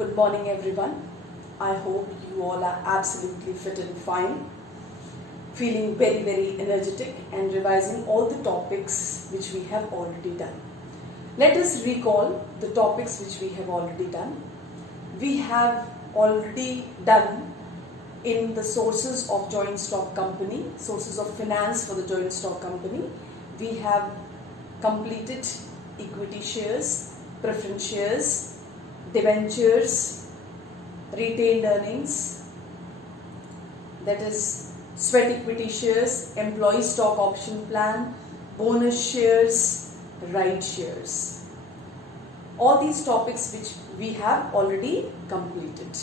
Good morning everyone. I hope you all are absolutely fit and fine, feeling very energetic and revising all the topics which we have already done. Let us recall the topics which we have already done. We have already done in the sources of joint stock company, sources of finance for the joint stock company. We have completed equity shares, preference shares, debentures, retained earnings, that is sweat equity shares, employee stock option plan, bonus shares, right shares. All these topics which we have already completed.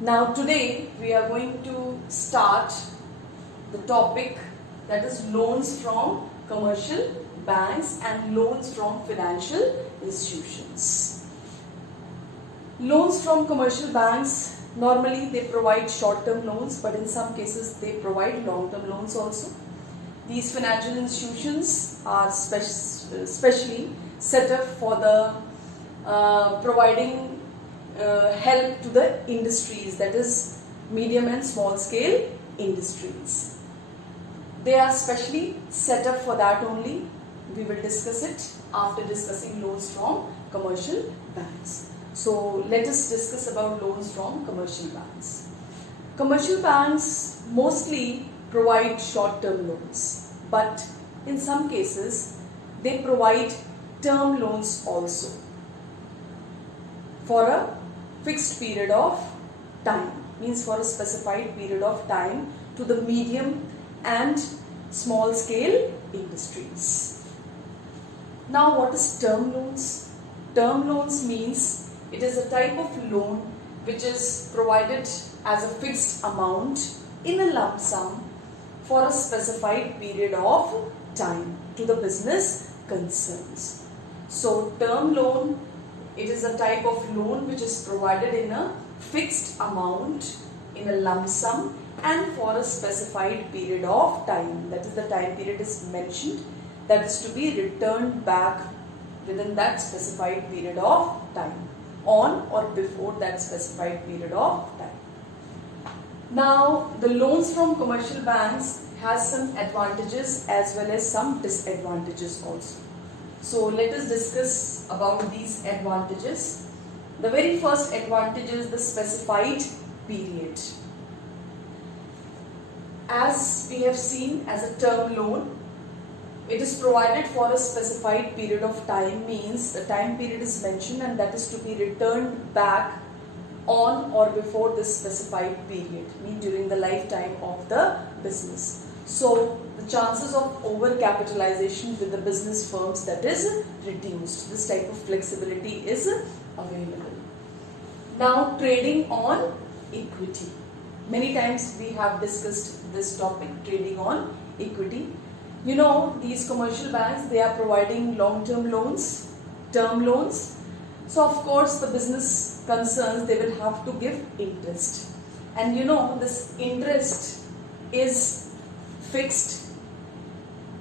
Now today we are going to start the topic that is loans from commercial banks and loans from financial institutions. Loans from commercial banks, normally they provide short-term loans, but in some cases they provide long-term loans also. These financial institutions are specially set up for the providing help to the industries, that is medium and small scale industries. They are specially set up for that only. We will discuss it after discussing loans from commercial banks. So let us discuss about loans from commercial banks. Commercial banks mostly provide short-term loans, but in some cases they provide term loans also for a fixed period of time, means for a specified period of time to the medium and small scale industries. Now what is term loans? Term loans means it is a type of loan which is provided as a fixed amount in a lump sum for a specified period of time to the business concerns. So term loan, it is a type of loan which is provided in a fixed amount in a lump sum and for a specified period of time. That is, the time period is mentioned, that is to be returned back within that specified period of time, on or before that specified period of time. Now the loans from commercial banks has some advantages as well as some disadvantages also. So let us discuss about these advantages. The very first advantage is the specified period. As we have seen, as a term loan, it is provided for a specified period of time, means the time period is mentioned and that is to be returned back on or before this specified period, mean during the lifetime of the business. So the chances of over-capitalization with the business firms, that is reduced. This type of flexibility is available. Now trading on equity. Many times we have discussed this topic, trading on equity. You know, these commercial banks, they are providing long-term loans, term loans. So of course the business concerns, they will have to give interest. And you know, this interest is fixed.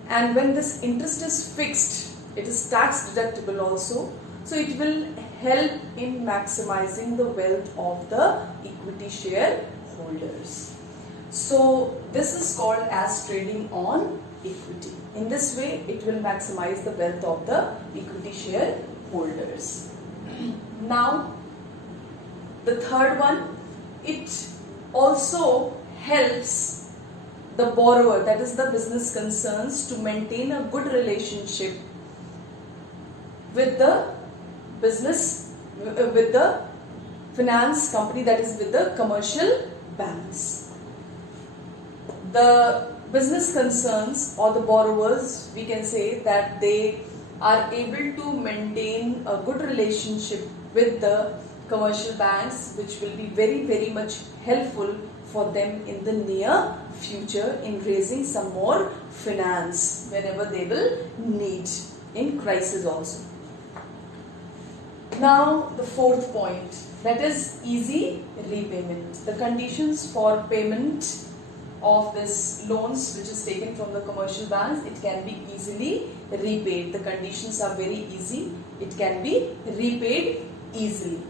And when this interest is fixed, it is tax deductible also. So it will help in maximizing the wealth of the equity shareholders. So this is called as trading on equity. In this way, it will maximize the wealth of the equity shareholders. Now, the third one, it also helps the borrower, that is the business concerns, to maintain a good relationship with the business, with the finance company, that is with the commercial banks. The business concerns or the borrowers, we can say that they are able to maintain a good relationship with the commercial banks, which will be very much helpful for them in the near future in raising some more finance whenever they will need in crisis also. Now the fourth point, that is easy repayment. The conditions for payment of this loans which is taken from the commercial banks, it can be easily repaid. The conditions are very easy. It can be repaid easily.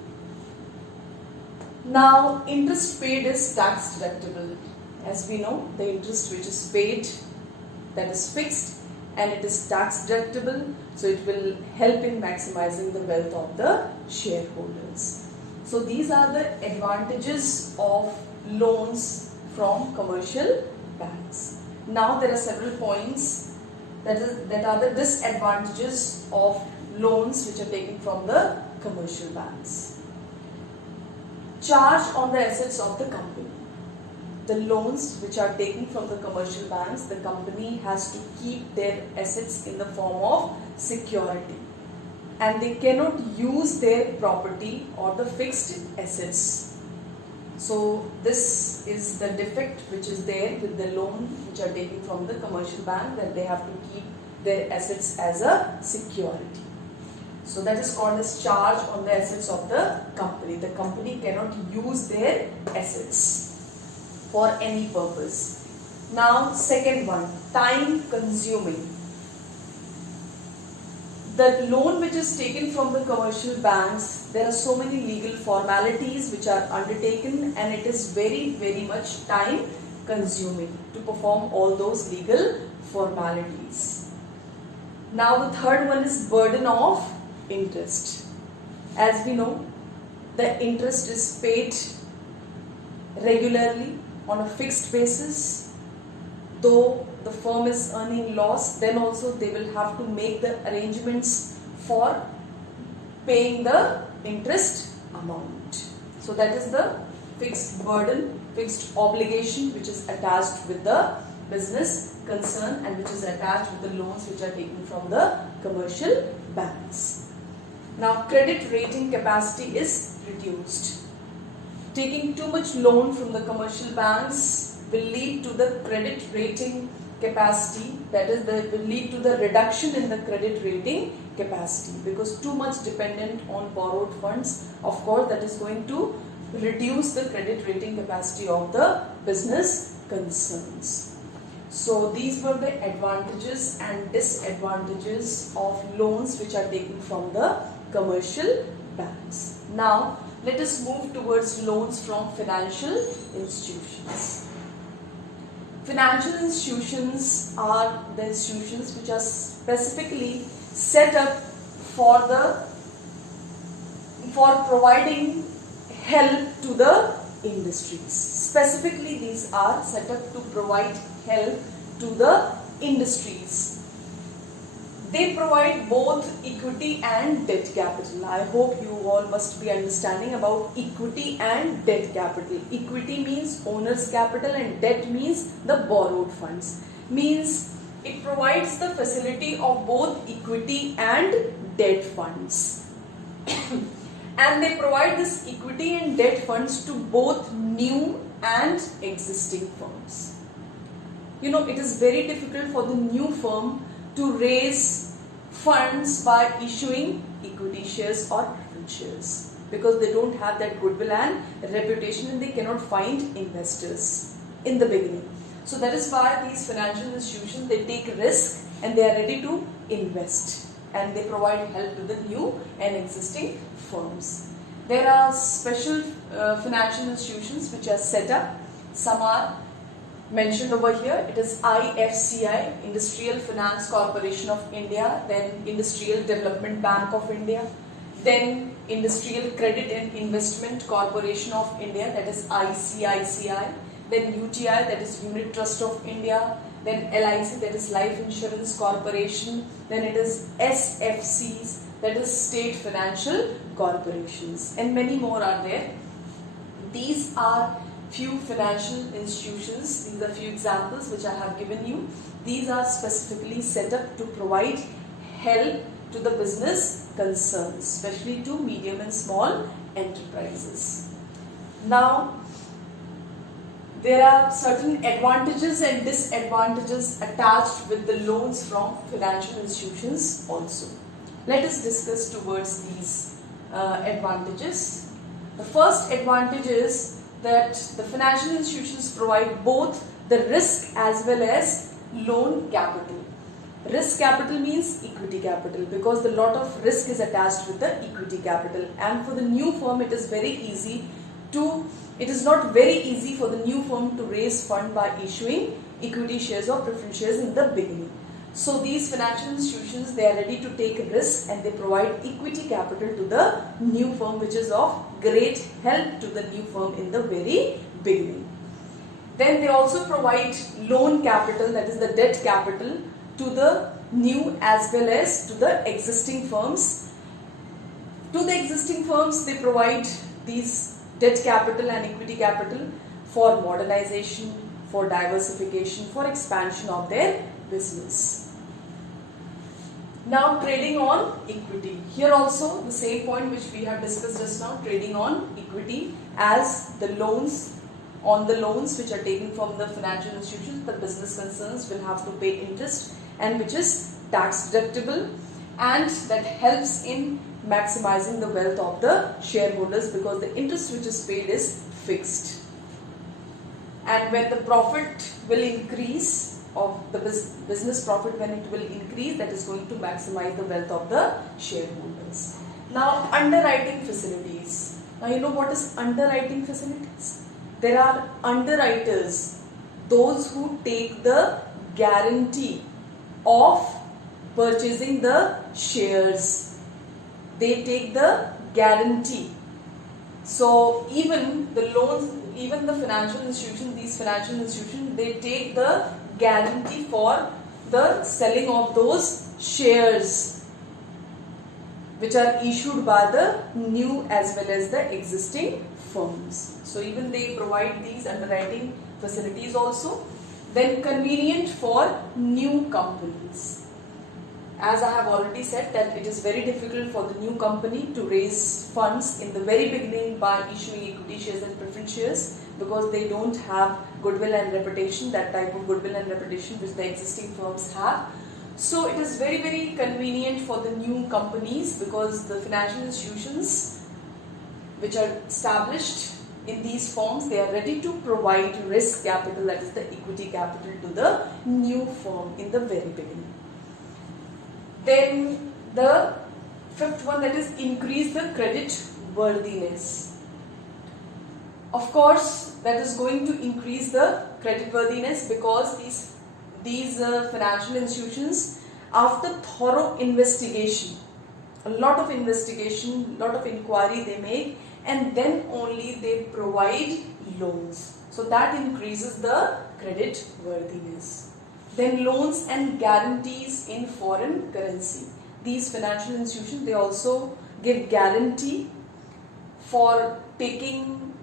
Now, interest paid is tax deductible. As we know, the interest which is paid, that is fixed and it is tax deductible, so it will help in maximizing the wealth of the shareholders. So these are the advantages of loans from commercial banks. Now there are several points that are the disadvantages of loans which are taken from the commercial banks. Charge on the assets of the company. The loans which are taken from the commercial banks, the company has to keep their assets in the form of security, and they cannot use their property or the fixed assets. So this is the defect which is there with the loan which are taken from the commercial bank, that they have to keep their assets as a security. So that is called as charge on the assets of the company. The company cannot use their assets for any purpose. Now, second one, time consuming. The loan which is taken from the commercial banks, there are so many legal formalities which are undertaken, and it is very much time consuming to perform all those legal formalities. Now the third one is burden of interest. As we know, the interest is paid regularly on a fixed basis. Though the firm is earning loss, then also they will have to make the arrangements for paying the interest amount. So that is the fixed burden, fixed obligation which is attached with the business concern and which is attached with the loans which are taken from the commercial banks. Now, credit rating capacity is reduced. Taking too much loan from the commercial banks will lead to the credit rating capacity, that is, will lead to the reduction in the credit rating capacity, because too much dependent on borrowed funds, of course, that is going to reduce the credit rating capacity of the business concerns. So these were the advantages and disadvantages of loans which are taken from the commercial banks. Now let us move towards loans from financial institutions. Financial institutions are the institutions which are specifically set up for providing help to the industries. Specifically, these are set up to provide help to the industries. They provide both equity and debt capital. I hope you all must be understanding about equity and debt capital. Equity means owner's capital and debt means the borrowed funds. Means it provides the facility of both equity and debt funds. And they provide this equity and debt funds to both new and existing firms. You know, it is very difficult for the new firm to raise funds by issuing equity shares or preference shares, because they don't have that goodwill and reputation and they cannot find investors in the beginning. So that is why these financial institutions, they take risk and they are ready to invest, and they provide help to the new and existing firms. There are special financial institutions which are set up. Some are mentioned over here. It is IFCI, Industrial Finance Corporation of India, then Industrial Development Bank of India, then Industrial Credit and Investment Corporation of India, that is ICICI, then UTI, that is Unit Trust of India, then LIC, that is Life Insurance Corporation, then it is SFCs, that is State Financial Corporations, and many more are there. These are few financial institutions. These are few examples which I have given you. These are specifically set up to provide help to the business concerns, especially to medium and small enterprises. Now, there are certain advantages and disadvantages attached with the loans from financial institutions also. Let us discuss towards these advantages. The first advantage is that the financial institutions provide both the risk as well as loan capital. Risk capital means equity capital, because the lot of risk is attached with the equity capital, and for the new firm it is very easy it is not very easy for the new firm to raise fund by issuing equity shares or preference shares in the beginning. So these financial institutions, they are ready to take risk and they provide equity capital to the new firm, which is of great help to the new firm in the very beginning. Then they also provide loan capital, that is the debt capital, to the new as well as to the existing firms. To the existing firms, they provide these debt capital and equity capital for modernization, for diversification, for expansion of their business. Now trading on equity. Here also the same point which we have discussed just now, trading on equity, as the loans which are taken from the financial institutions, the business concerns will have to pay interest, and which is tax deductible, and that helps in maximizing the wealth of the shareholders because the interest which is paid is fixed. And when the profit will increase, of the business profit, when it will increase, that is going to maximize the wealth of the shareholders. Now underwriting facilities. Now you know what is underwriting facilities? There are underwriters, those who take the guarantee of purchasing the shares. They take the guarantee. So even the loans, even the financial institutions, these financial institutions, they take the guarantee for the selling of those shares which are issued by the new as well as the existing firms. So even they provide these underwriting facilities also. Then convenient for new companies. As I have already said that it is very difficult for the new company to raise funds in the very beginning by issuing equity shares and preference shares, because they don't have goodwill and reputation, that type of goodwill and reputation which the existing firms have. So it is very, very convenient for the new companies, because the financial institutions which are established in these firms, they are ready to provide risk capital, that is the equity capital, to the new firm in the very beginning. Then the fifth one, that is increase the credit worthiness. Of course, that is going to increase the credit worthiness because these financial institutions, after thorough investigation, a lot of investigation, lot of inquiry they make, and then only they provide loans. So that increases the credit worthiness. Then loans and guarantees in foreign currency. These financial institutions, they also give guarantee for taking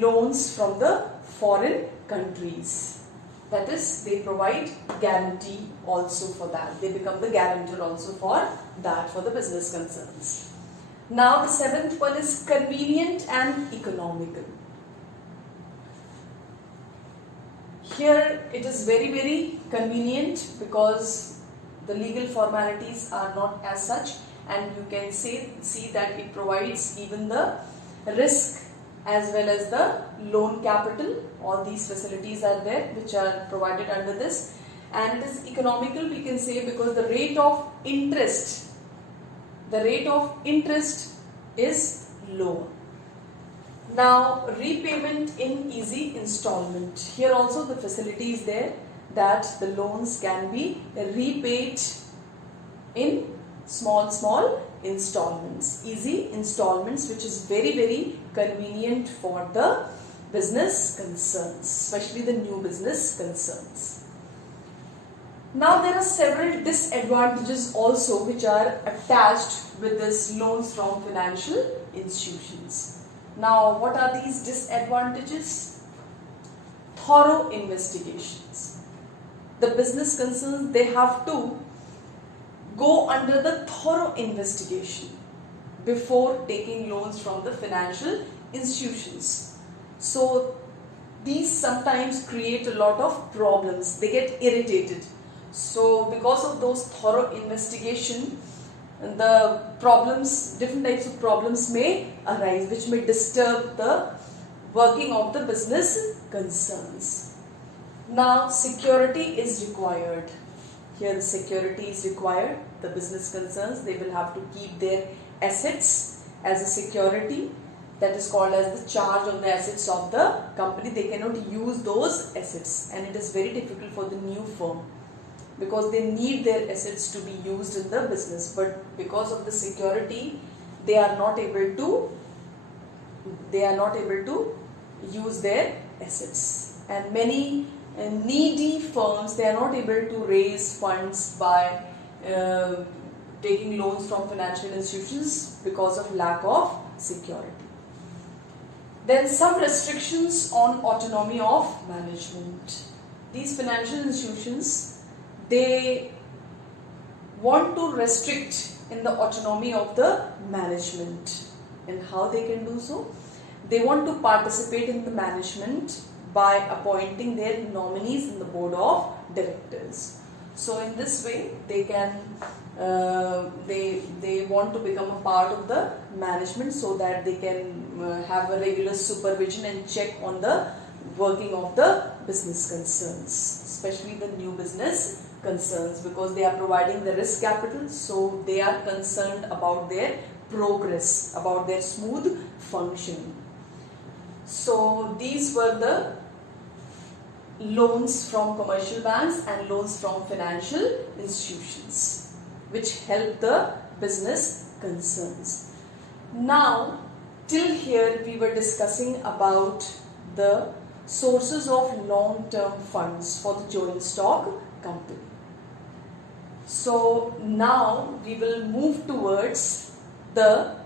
loans from the foreign countries. That is, they provide guarantee also for that. They become the guarantor also for that, for the business concerns. Now the seventh one is convenient and economical. Here it is very, very convenient because the legal formalities are not as such, and you can see that it provides even the risk as well as the loan capital. All these facilities are there which are provided under this, and it is economical, we can say, because the rate of interest is lower. Now repayment in easy installment. Here also the facility is there that the loans can be repaid in small installments, easy installments, which is very, very convenient for the business concerns, especially the new business concerns. Now there are several disadvantages also which are attached with this loans from financial institutions. Now what are these disadvantages? Thorough investigations. The business concerns, they have to go under the thorough investigation before taking loans from the financial institutions. So these sometimes create a lot of problems. They get irritated. So because of those thorough investigation, the problems, different types of problems may arise which may disturb the working of the business concerns. Now security is required. Here the security is required. The business concerns, they will have to keep their assets as a security that is called as the charge on the assets of the company. They cannot use those assets, and it is very difficult for the new firm because they need their assets to be used in the business, but because of the security they are not able to use their assets. And many needy firms, they are not able to raise funds by taking loans from financial institutions because of lack of security. Then some restrictions on autonomy of management. These financial institutions, they want to restrict in the autonomy of the management. And how they can do so? They want to participate in the management by appointing their nominees in the board of directors. So in this way they can they want to become a part of the management so that they can have a regular supervision and check on the working of the business concerns, especially the new business concerns, because they are providing the risk capital, so they are concerned about their progress, about their smooth functioning. So these were the loans from commercial banks and loans from financial institutions which help the business concerns. Now, till here we were discussing about the sources of long-term funds for the joint stock company. So now we will move towards the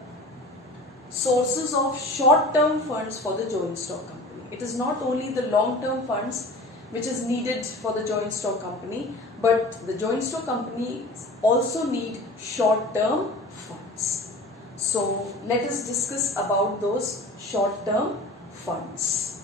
sources of short-term funds for the joint stock company. It is not only the long-term funds which is needed for the joint stock company, but the joint stock company also need short-term funds. So let us discuss about those short-term funds.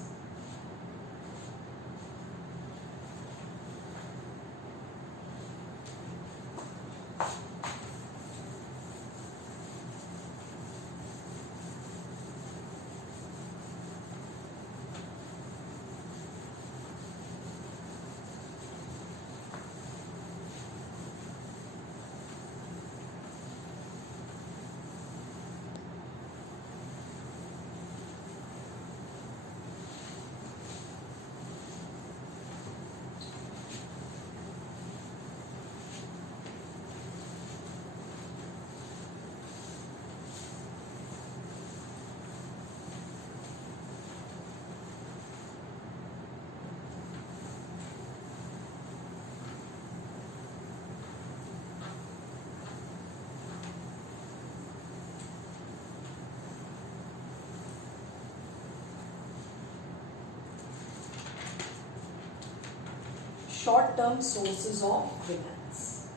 Short-term sources of finance.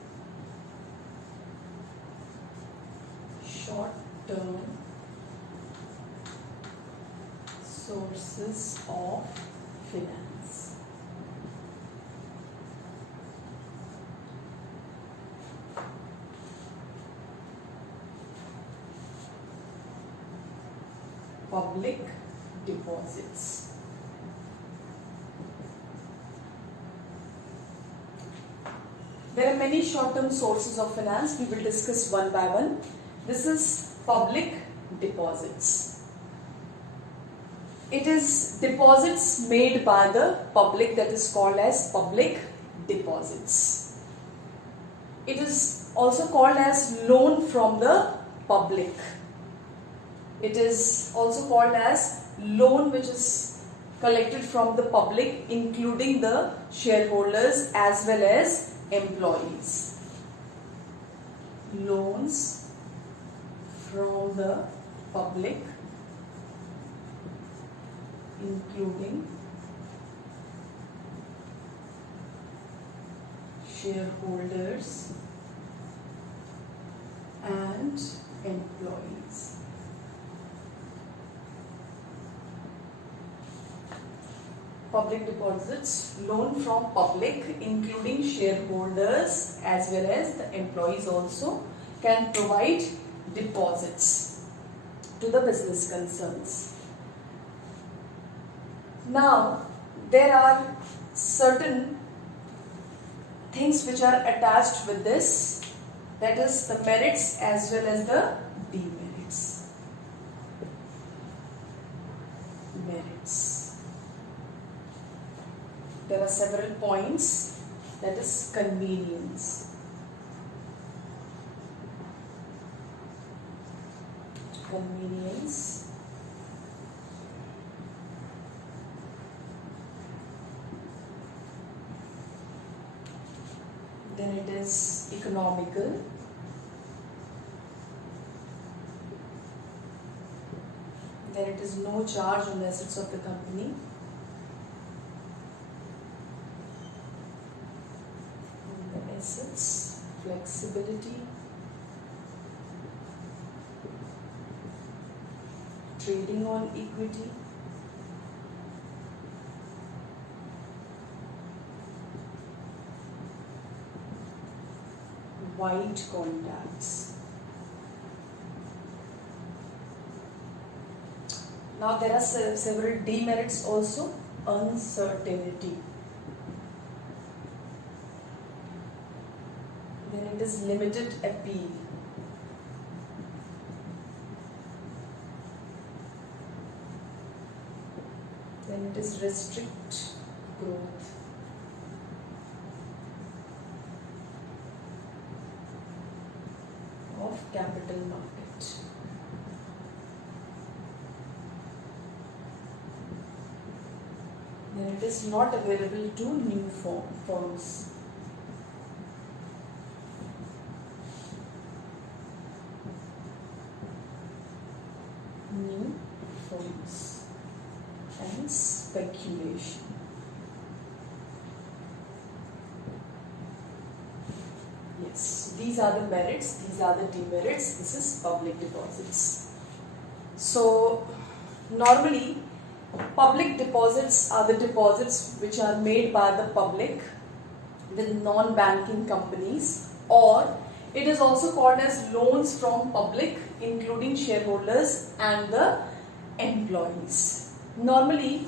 Short-term sources of finance. Public deposits. There are many short-term sources of finance. We will discuss one by one. This is public deposits. It is deposits made by the public, that is called as public deposits. It is also called as loan from the public. It is also called as loan which is collected from the public, including the shareholders as well as employees. Loans from the public, including shareholders and employees. Public deposits, loan from public, including shareholders as well as the employees also, can provide deposits to the business concerns. Now, there are certain things which are attached with this, that is the merits as well as the demerits. demerits. There are several points. That is convenience. Convenience. Then it is economical. Then it is no charge on the assets of the company. And the assets, flexibility, trading on equity, wide contacts. Now there are several demerits also. Uncertainty. Then it is limited appeal. Then it is restrict growth. Of capital market. Then it is not available to new firms. New firms and speculation. Yes, these are the merits, these are the demerits. This is public deposits. So normally public deposits are the deposits which are made by the public with non-banking companies, or it is also called as loans from public, including shareholders and the employees. Normally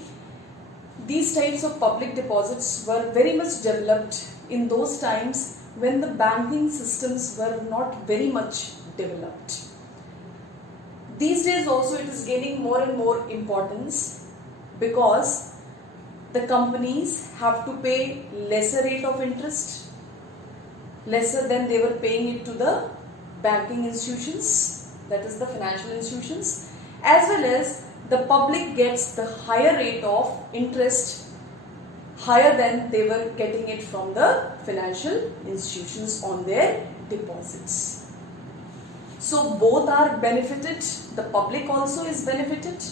these types of public deposits were very much developed in those times when the banking systems were not very much developed. These days also it is gaining more and more importance, because the companies have to pay lesser rate of interest, lesser than they were paying it to the banking institutions, that is the financial institutions, as well as the public gets the higher rate of interest, higher than they were getting it from the financial institutions on their deposits. So both are benefited, the public also is benefited,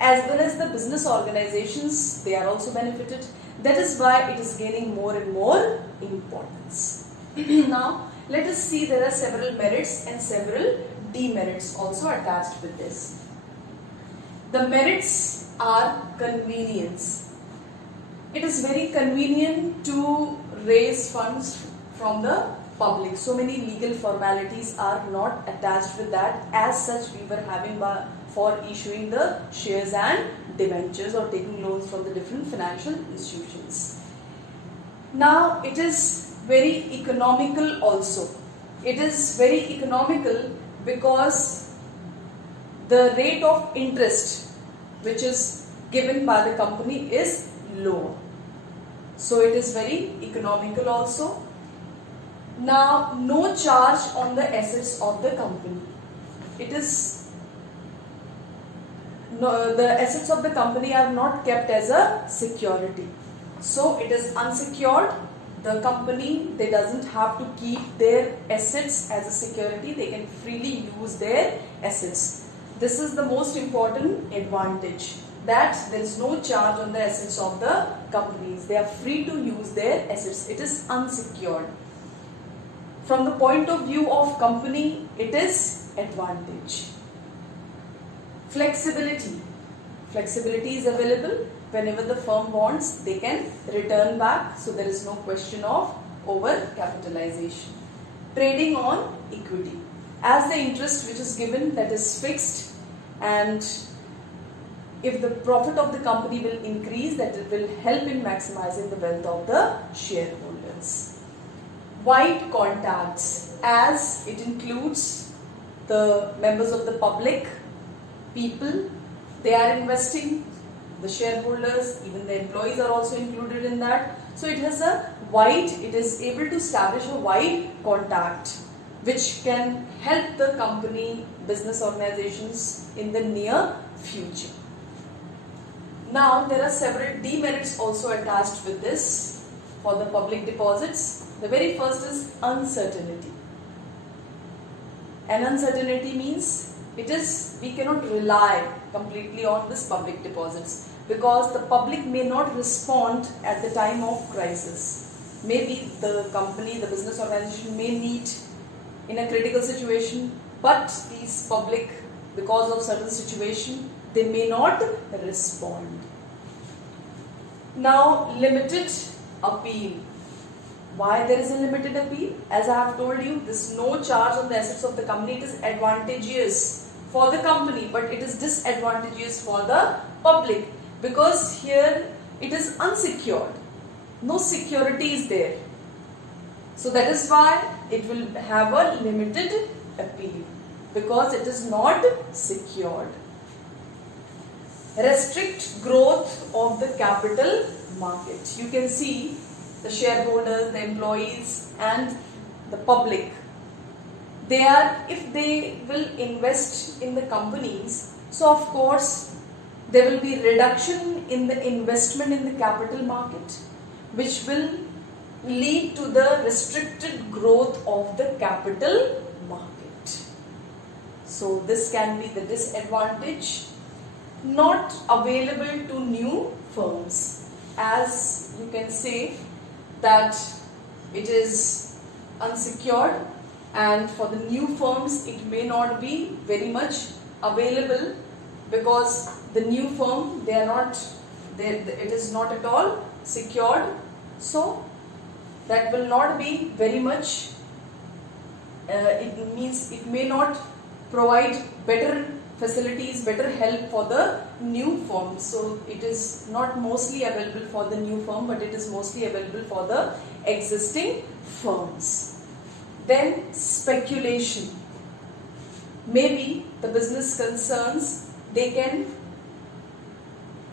as well as the business organizations, they are also benefited. That is why it is gaining more and more importance. Now let us see, there are several merits and several demerits also attached with this. The merits are convenience. It is very convenient to raise funds from the public. So many legal formalities are not attached with that. As such, we were having for issuing the shares and debentures or taking loans from the different financial institutions. Now it is very economical also. It is very economical because the rate of interest which is given by the company is lower. So it is very economical also. Now no charge on the assets of the company. It is the assets of the company are not kept as a security. So it is unsecured. The company, they doesn't have to keep their assets as a security. They can freely use their assets. This is the most important advantage, that there is no charge on the assets of the companies. They are free to use their assets. It is unsecured. From the point of view of company, it is advantage. Flexibility. Flexibility is available. Whenever the firm wants, they can return back. So there is no question of over-capitalization. Trading on equity. As the interest which is given, that is fixed, and if the profit of the company will increase, that it will help in maximizing the wealth of the shareholders. Wide contacts, as it includes the members of the public, people, they are investing the shareholders, even the employees are also included in that. So it has a wide, it is able to establish a wide contact which can help the company, business organizations in the near future. Now there are several demerits also attached with this for the public deposits. The very first is uncertainty. And uncertainty means we cannot rely completely on this public deposits because the public may not respond at the time of crisis. Maybe the company, the business organization may need in a critical situation, but these public, because of certain situation, they may not respond. Now, limited appeal. Why there is a limited appeal? As I have told you, this no charge on the assets of the company. It is advantageous for the company, but it is disadvantageous for the public because here it is unsecured. No security is there. So that is why it will have a limited appeal because it is not secured. Restrict growth of the capital market. You can see the shareholders, the employees and the public. If they will invest in the companies, so of course there will be reduction in the investment in the capital market, which will lead to the restricted growth of the capital market. So this can be the disadvantage. Not available to new firms, as you can say that it is unsecured, and for the new firms it may not be very much available because the new firm it is not at all secured, so that will not be very much it means it may not provide better facilities, better help for the new firm. So it is not mostly available for the new firm, but it is mostly available for the existing firms. Then speculation. Maybe the business concerns, they can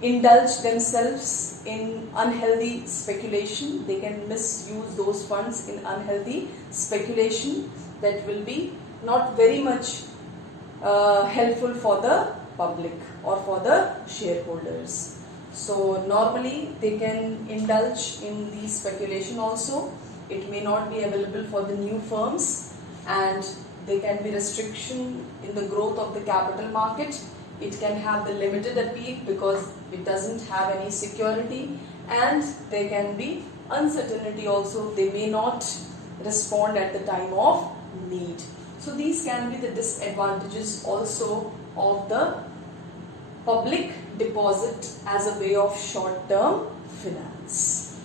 indulge themselves in unhealthy speculation. They can misuse those funds in unhealthy speculation that will be not very much helpful for the public or for the shareholders. So normally they can indulge in the speculation also. It may not be available for the new firms, and there can be restriction in the growth of the capital market. It can have the limited appeal because it doesn't have any security, and there can be uncertainty also. They may not respond at the time of need. So these can be the disadvantages also of the public deposit as a way of short-term finance.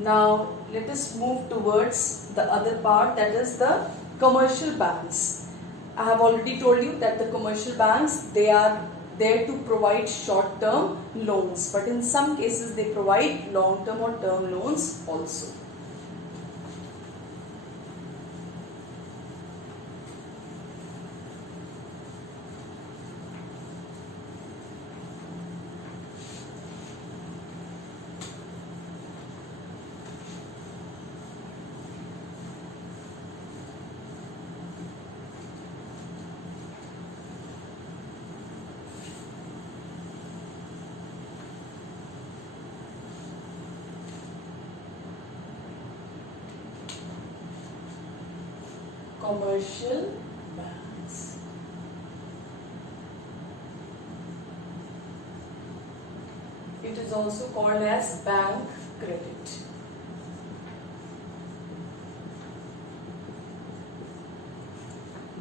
Now let us move towards the other part, that is the commercial banks. I have already told you that the commercial banks, they are there to provide short-term loans, but in some cases they provide long-term or term loans also. Commercial banks. It is also called as bank credit.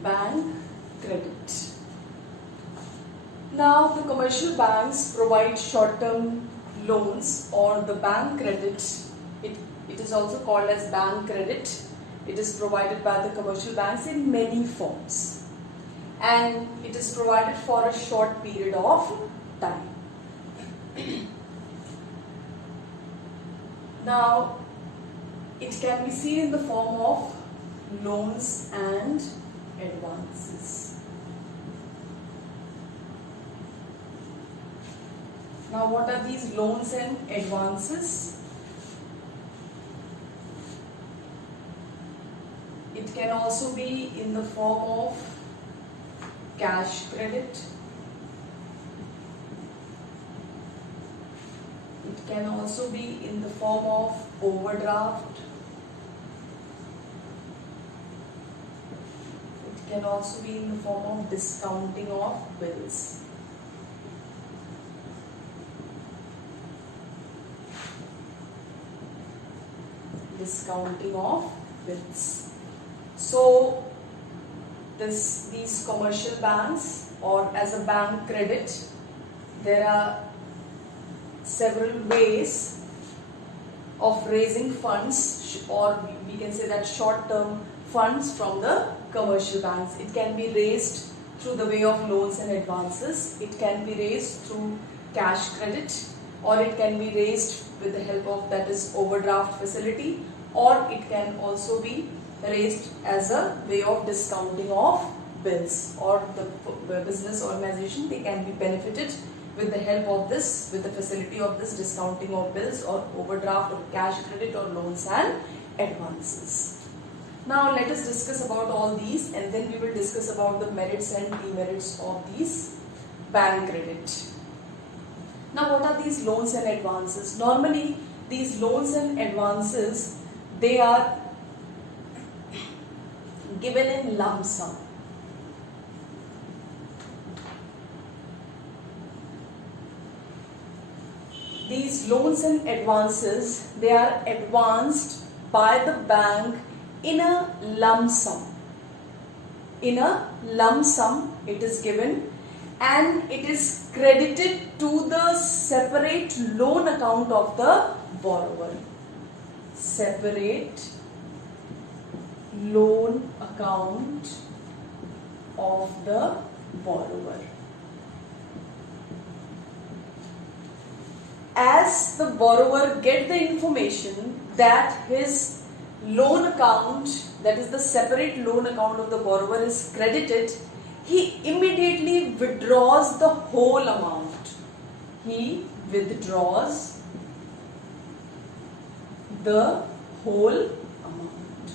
Bank credit. Now the commercial banks provide short-term loans or the bank credit. It is also called as bank credit. It is provided by the commercial banks in many forms, and it is provided for a short period of time. Now, it can be seen in the form of loans and advances. Now what are these loans and advances? It can also be in the form of cash credit. It can also be in the form of overdraft. It can also be in the form of discounting of bills. Discounting of bills. So these commercial banks, or as a bank credit, there are several ways of raising funds, or we can say that short-term funds from the commercial banks. It can be raised through the way of loans and advances. It can be raised through cash credit, or it can be raised with the help of, that is, overdraft facility, or it can also be raised as a way of discounting of bills, or the business organization, they can be benefited with the help of this, with the facility of this discounting of bills, or overdraft, or cash credit, or loans and advances. Now let us discuss about all these, and then we will discuss about the merits and demerits of these bank credit. Now what are these loans and advances? Normally these loans and advances, they are given in lump sum. These loans and advances, they are advanced by the bank in a lump sum. In a lump sum it is given, and it is credited to the separate loan account of the borrower. Separate loan account of the borrower. As the borrower get the information that his loan account, that is the separate loan account of the borrower, is credited, he immediately withdraws the whole amount. He withdraws the whole amount.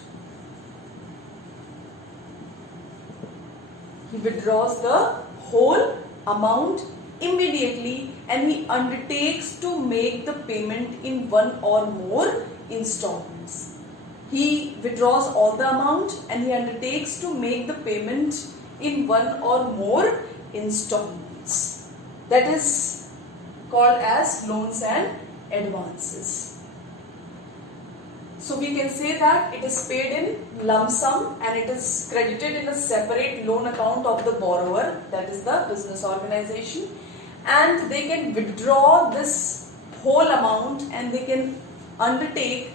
He withdraws the whole amount immediately, and he undertakes to make the payment in one or more installments. He withdraws all the amount and he undertakes to make the payment in one or more installments. That is called as loans and advances. So we can say that it is paid in lump sum and it is credited in a separate loan account of the borrower, that is the business organization, and they can withdraw this whole amount and they can undertake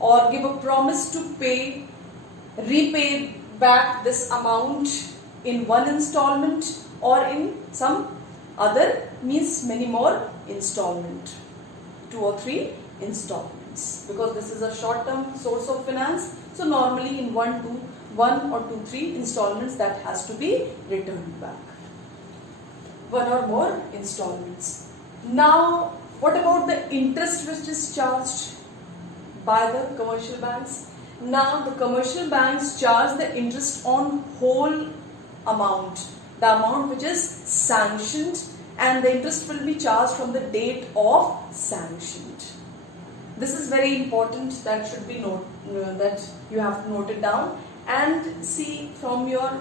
or give a promise to repay back this amount in one installment or in some other, means many more installment, 2 or 3 installments, because this is a short-term source of finance. So normally in 1 or 2, 3 installments that has to be returned back. 1 or more installments. Now what about the interest which is charged by the commercial banks? Now the commercial banks charge the interest on whole amount, the amount which is sanctioned, and the interest will be charged from the date of sanctioned. This is very important, that should be that you have to note it down and see from your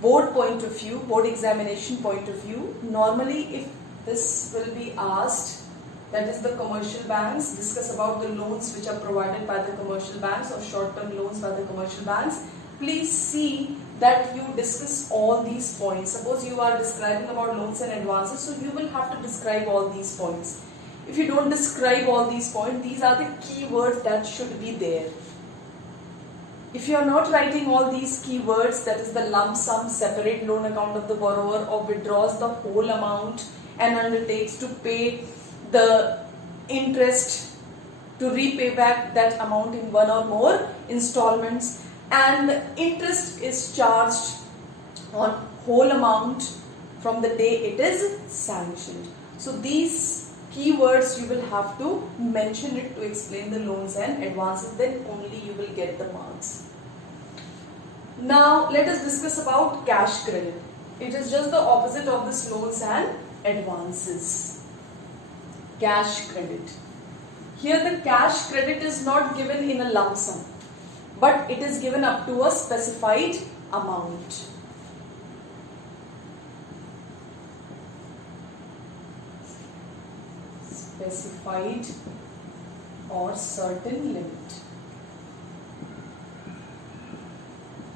board point of view, board examination point of view. Normally if this will be asked, that is the commercial banks, discuss about the loans which are provided by the commercial banks or short-term loans by the commercial banks, please see that you discuss all these points. Suppose you are describing about loans and advances, so you will have to describe all these points. If you don't describe all these points, these are the key words that should be there. If you are not writing all these key words, that is the lump sum, separate loan account of the borrower, or withdraws the whole amount and undertakes to pay the interest to repay back that amount in 1 or more installments, and the interest is charged on whole amount from the day it is sanctioned. So these keywords you will have to mention it to explain the loans and advances, then only you will get the marks. Now let us discuss about cash credit. It is just the opposite of this loans and advances. Cash credit. Here the cash credit is not given in a lump sum, but it is given up to a specified amount. Specified or certain limit.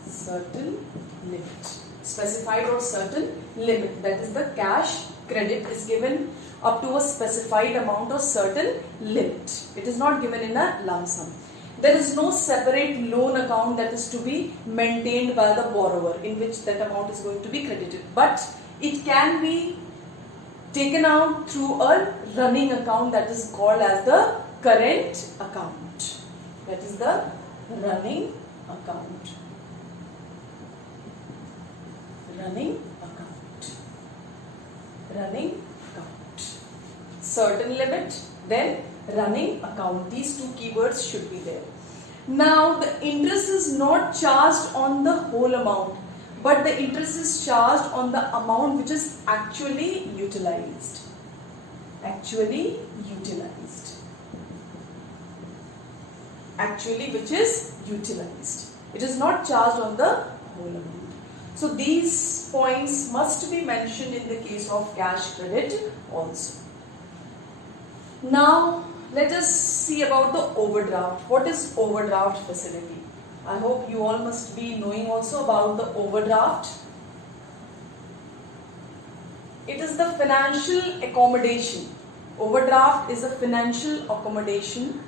Certain limit. Specified or certain limit. That is, the cash credit is given up to a specified amount or certain limit. It is not given in a lump sum. There is no separate loan account that is to be maintained by the borrower in which that amount is going to be credited. But it can be taken out through a running account that is called as the current account. That is the running account. Running account. Running account. Certain limit, then running account. These two keywords should be there. Now the interest is not charged on the whole amount, but the interest is charged on the amount which is actually utilized. Actually utilized. Actually which is utilized. It is not charged on the whole amount. So these points must be mentioned in the case of cash credit also. Now let us see about the overdraft. What is overdraft facility? I hope you all must be knowing also about the overdraft. It is the financial accommodation. Overdraft is a financial accommodation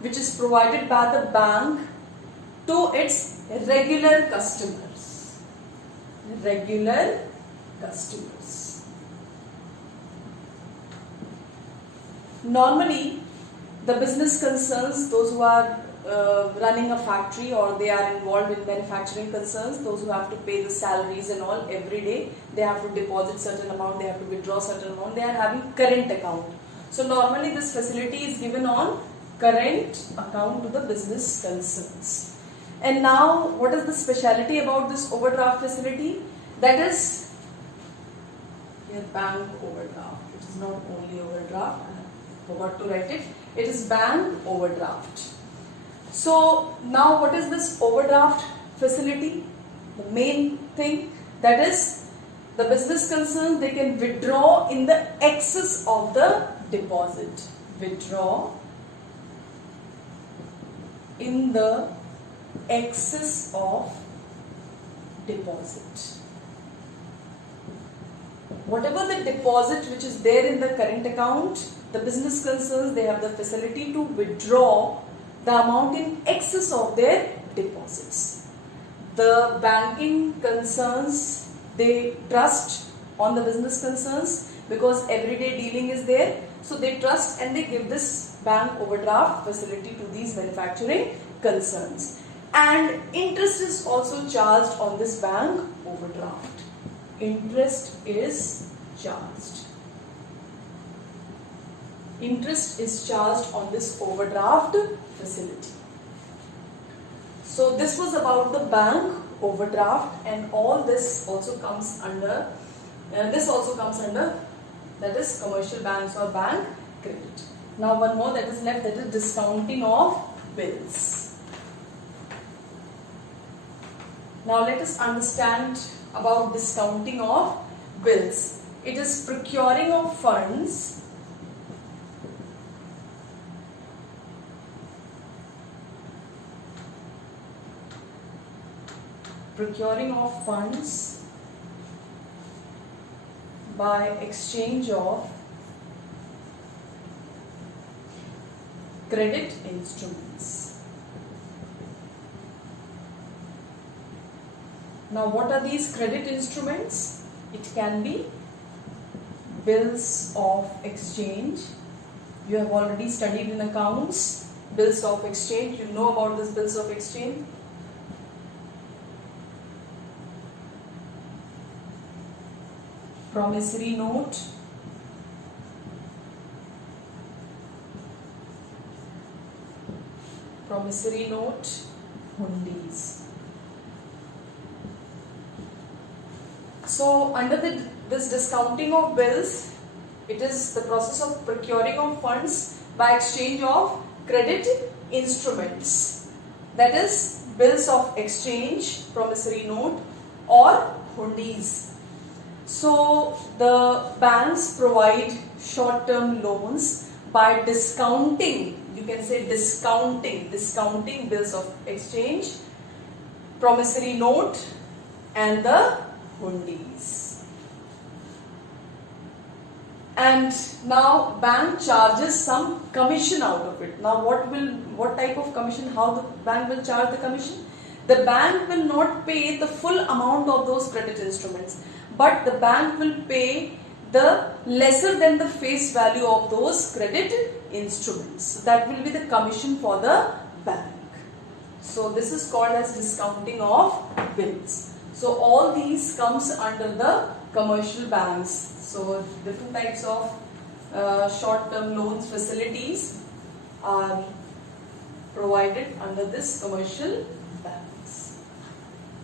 which is provided by the bank to its regular customers. Regular customers. Normally, the business concerns, those who are running a factory or they are involved in manufacturing concerns, those who have to pay the salaries and all every day, they have to deposit certain amount, they have to withdraw certain amount, they are having current account. So normally this facility is given on current account to the business concerns. And now what is the speciality about this overdraft facility? That is your bank overdraft. It is not only overdraft, I forgot to write it. It is bank overdraft. So now what is this overdraft facility? The main thing, that is the business concerns, they can withdraw in the excess of the deposit. Withdraw in the excess of deposit. Whatever the deposit which is there in the current account, the business concerns, they have the facility to withdraw the amount in excess of their deposits. The banking concerns, they trust on the business concerns because everyday dealing is there. So they trust and they give this bank overdraft facility to these manufacturing concerns. And interest is also charged on this bank overdraft. Interest is charged. Interest is charged on this overdraft facility. So this was about the bank overdraft, and all this also comes under that is commercial banks or bank credit. Now one more that is left, that is discounting of bills. Now let us understand about discounting of bills. It is procuring of funds by exchange of credit instruments. Now what are these credit instruments? It can be bills of exchange. You have already studied in accounts, bills of exchange. You know about this bills of exchange. Promissory note, promissory note, hundis. So under this discounting of bills, it is the process of procuring of funds by exchange of credit instruments. That is bills of exchange, promissory note or hundis. So the banks provide short-term loans by discounting, you can say discounting bills of exchange, promissory note and the hundis. And now bank charges some commission out of it. Now what type of commission, how the bank will charge the commission? The bank will not pay the full amount of those credit instruments, but the bank will pay the lesser than the face value of those credit instruments. So that will be the commission for the bank. So this is called as discounting of bills. So all these comes under the commercial banks. So different types of short-term loans facilities are provided under this commercial banks.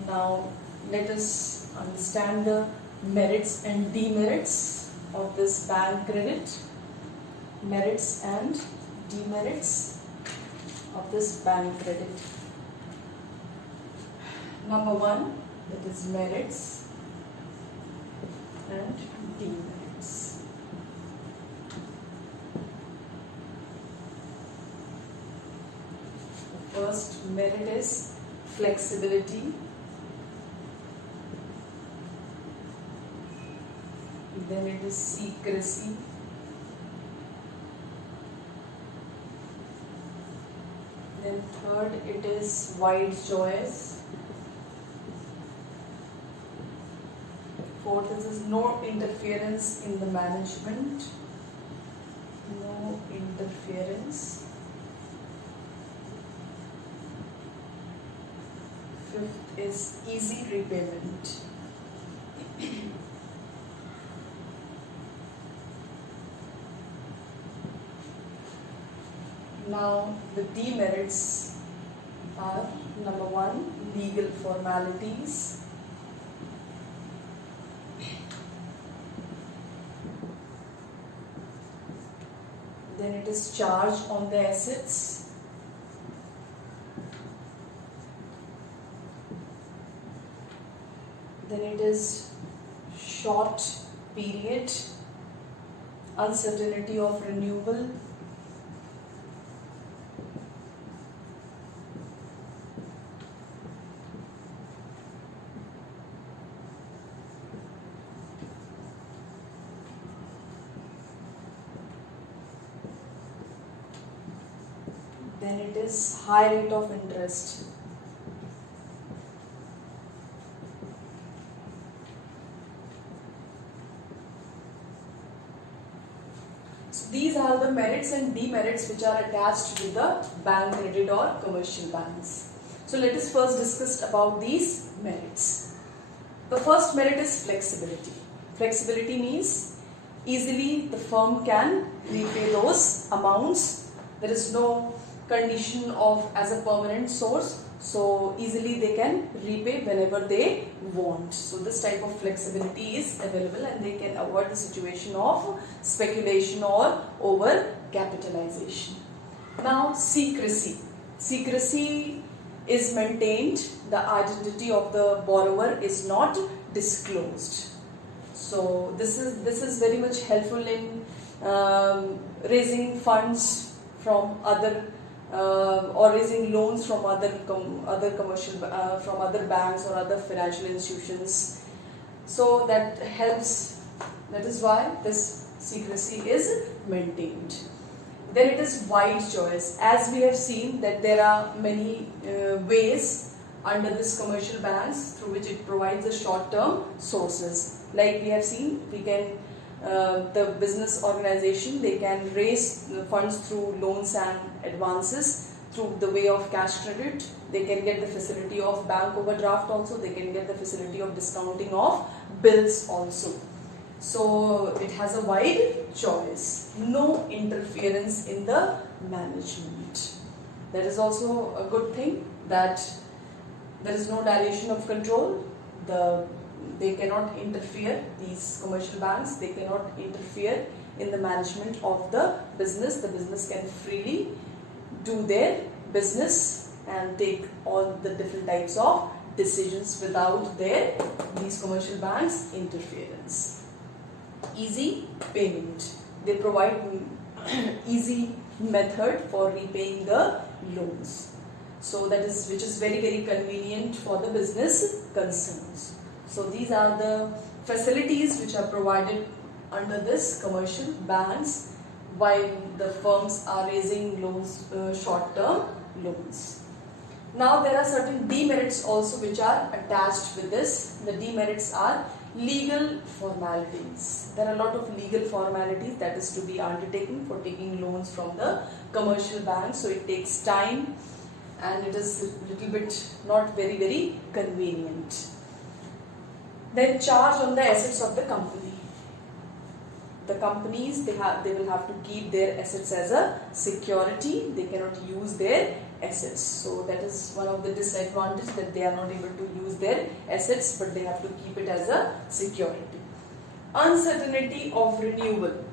Now let us understand the merits and demerits of this bank credit. Merits and demerits of this bank credit. Number one, that is merits and demerits. The first merit is flexibility. Then it is secrecy. Then third, it is wide choice. Fourth, is no interference in the management. No interference. Fifth is easy repayment. Now the demerits are: number one, legal formalities. Then it is charge on the assets. Then it is short period, uncertainty of renewal. Then it is high rate of interest. So these are the merits and demerits which are attached with the bank credit or commercial banks. So let us first discuss about these merits. The first merit is flexibility. Flexibility means easily the firm can repay those amounts. There is no condition of as a permanent source, so easily they can repay whenever they want. So this type of flexibility is available and they can avoid the situation of speculation or over capitalization. Now secrecy. Secrecy is maintained. The identity of the borrower is not disclosed. So this is very much helpful in raising funds from other or raising loans from other commercial from other banks or other financial institutions. So that helps. That is why this secrecy is maintained. Then it is wide choice. As we have seen that there are many ways under this commercial banks through which it provides the short-term sources. Like we have seen, we can the business organization, they can raise funds through loans and advances through the way of cash credit. They can get the facility of bank overdraft also. They can get the facility of discounting of bills also. So it has a wide choice. No interference in the management. That is also a good thing, that there is no dilation of control. They cannot interfere, these commercial banks, they cannot interfere in the management of the business. The business can freely do their business and take all the different types of decisions without these commercial banks interference. Easy payment. They provide easy method for repaying the loans. So that is, which is very, very convenient for the business concerns. So these are the facilities which are provided under this commercial banks while the firms are raising loans, short-term loans. Now there are certain demerits also which are attached with this. The demerits are legal formalities. There are a lot of legal formalities that is to be undertaken for taking loans from the commercial banks. So it takes time and it is a little bit not very, very convenient. Then charge on the assets of the company. The companies, they will have to keep their assets as a security. They cannot use their assets. So that is one of the disadvantages, that they are not able to use their assets, but they have to keep it as a security. Uncertainty of renewal.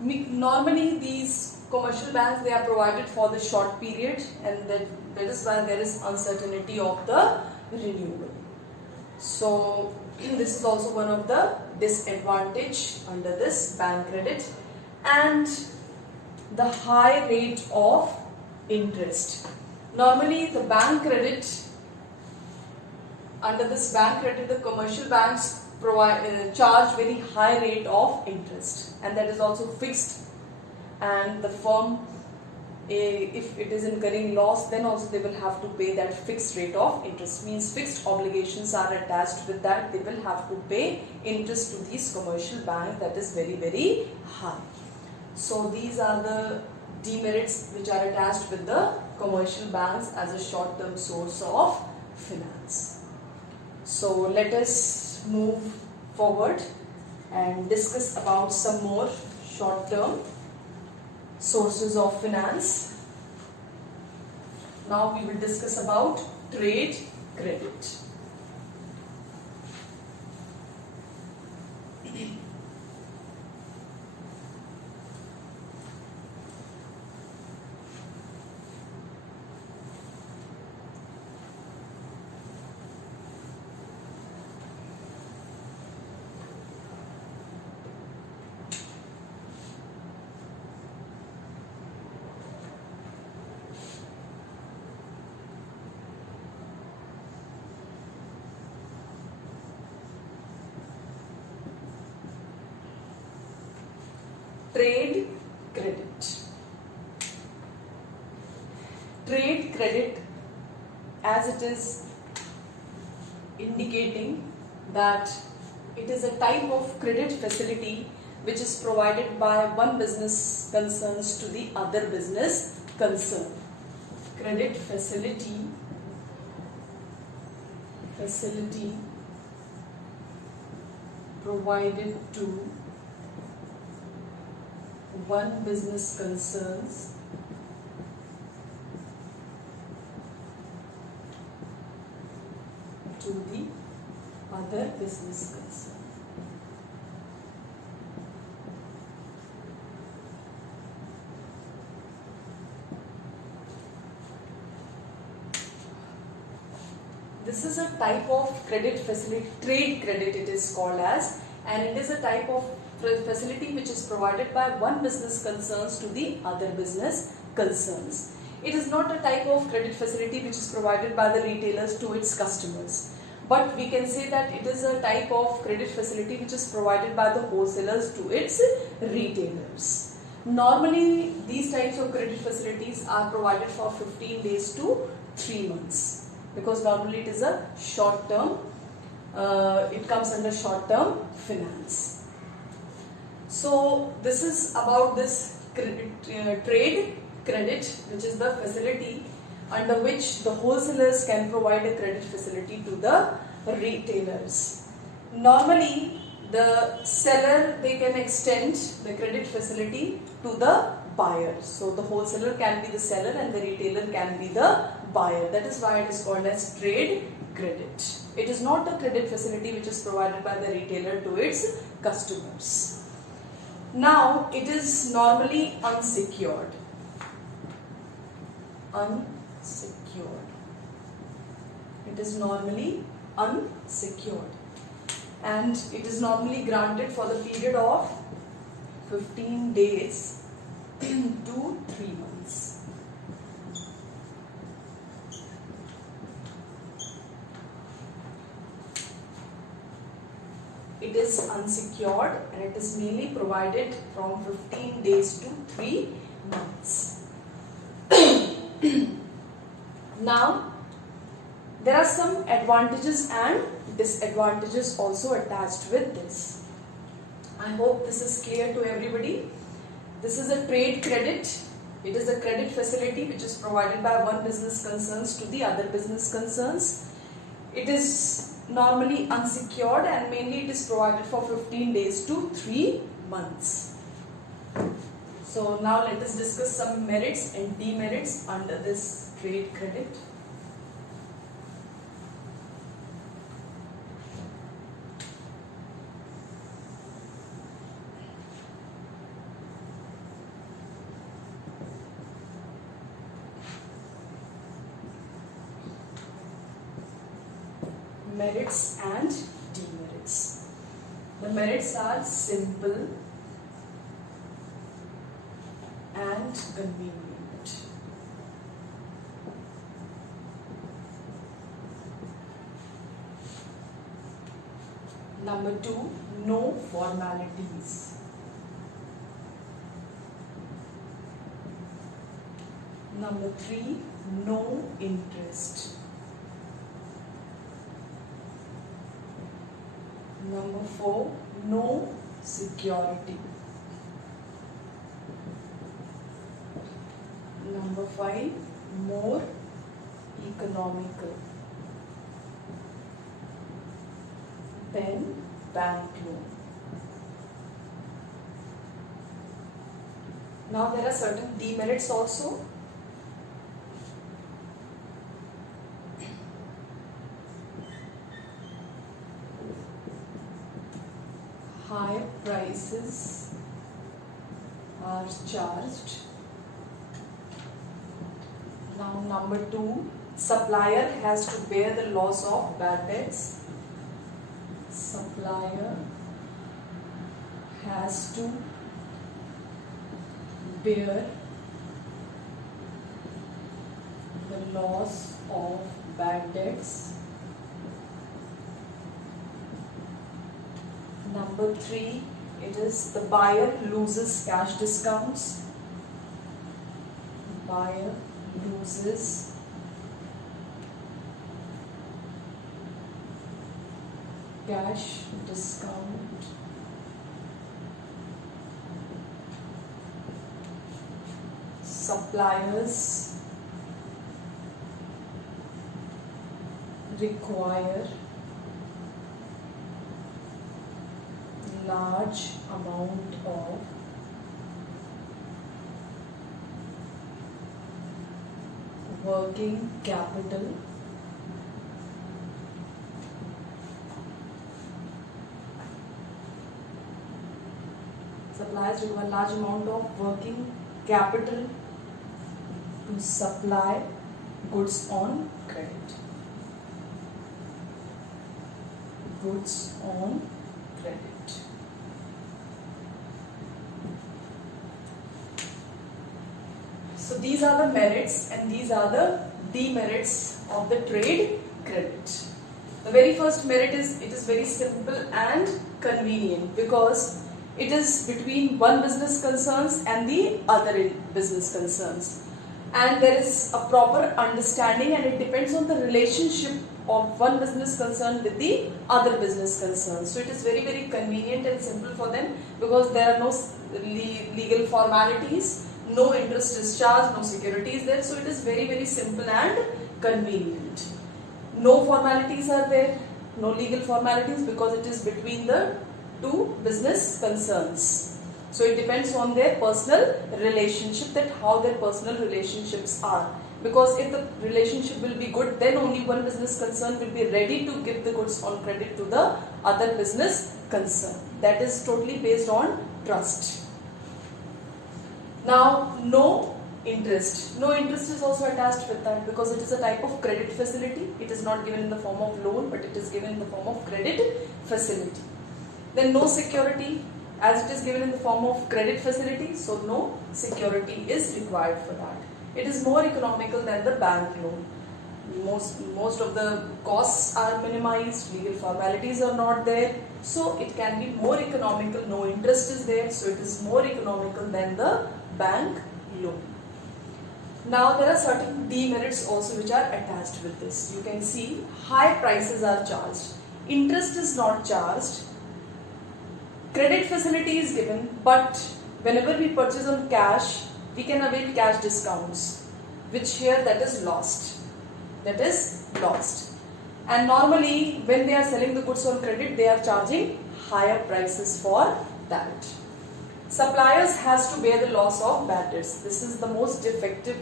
Normally these commercial banks, they are provided for the short period, and that is why there is uncertainty of the renewal. So this is also one of the disadvantage under this bank credit. And the high rate of interest. Normally the bank credit, under this bank credit, the commercial banks charge very high rate of interest, and that is also fixed, and the firm, if it is incurring loss, then also they will have to pay that fixed rate of interest. Means fixed obligations are attached with that. They will have to pay interest to these commercial banks, that is very, very high. So these are the demerits which are attached with the commercial banks as a short-term source of finance. So let us move forward and discuss about some more short-term sources of finance. Now we will discuss about trade credit. Trade credit. Trade credit, as it is indicating that it is a type of credit facility which is provided by one business concerns to the other business concern. Credit facility provided to one business concerns to the other business concern. This is a type of credit facility, trade credit it is called as, and it is a type of facility which is provided by one business concerns to the other business concerns. It is not a type of credit facility which is provided by the retailers to its customers, but we can say that it is a type of credit facility which is provided by the wholesalers to its retailers. Normally these types of credit facilities are provided for 15 days to 3 months, because normally it is a short term, it comes under short term finance. So this is about this trade credit, which is the facility under which the wholesalers can provide a credit facility to the retailers. Normally the seller, they can extend the credit facility to the buyer. So the wholesaler can be the seller and the retailer can be the buyer. That is why it is called as trade credit. It is not a credit facility which is provided by the retailer to its customers. Now it is normally unsecured. Unsecured. It is normally unsecured. And it is normally granted for the period of 15 days to 3 months. It is unsecured and it is mainly provided from 15 days to 3 months. Now, there are some advantages and disadvantages also attached with this. I hope this is clear to everybody. This is a trade credit. It is a credit facility which is provided by one business concerns to the other business concerns. It is normally unsecured and mainly it is provided for 15 days to 3 months. So now let us discuss some merits and demerits under this trade credit. Merits and demerits. The merits are simple and convenient. Number 2, no formalities. Number 3, no interest. Number 4, no security. Number 5, more economical. Then bank loan. Now there are certain demerits also. Higher prices are charged. Now number 2, supplier has to bear the loss of bad debts. Supplier has to bear the loss of bad debts. Number 3, it is the buyer loses cash discounts. Buyer loses cash discount. Suppliers require large amount of working capital suppliers require large amount of working capital to supply goods on credit. Goods on credit. So these are the merits and these are the demerits of the trade credit. The very first merit is it is very simple and convenient because it is between one business concerns and the other business concerns, and there is a proper understanding and it depends on the relationship of one business concern with the other business concern. So it is very convenient and simple for them because there are no legal formalities, no interest is charged, no security is there. So it is very simple and convenient. No formalities are there, no legal formalities because it is between the two business concerns. So it depends on their personal relationship, that how their personal relationships are. Because if the relationship will be good, then only one business concern will be ready to give the goods on credit to the other business concern. That is totally based on trust. Now, no interest. No interest is also attached with that because it is a type of credit facility. It is not given in the form of loan, but it is given in the form of credit facility. Then no security, as it is given in the form of credit facility, so no security is required for that. It is more economical than the bank loan. Most of the costs are minimized, legal formalities are not there, so it can be more economical. No interest is there, so it is more economical than the bank loan. Now there are certain demerits also which are attached with this. You can see high prices are charged, interest is not charged, credit facility is given, but whenever we purchase on cash, we can avail cash discounts, which here that is lost. That is lost. And normally when they are selling the goods on credit, they are charging higher prices for that. Suppliers has to bear the loss of bad debts. This is the most defective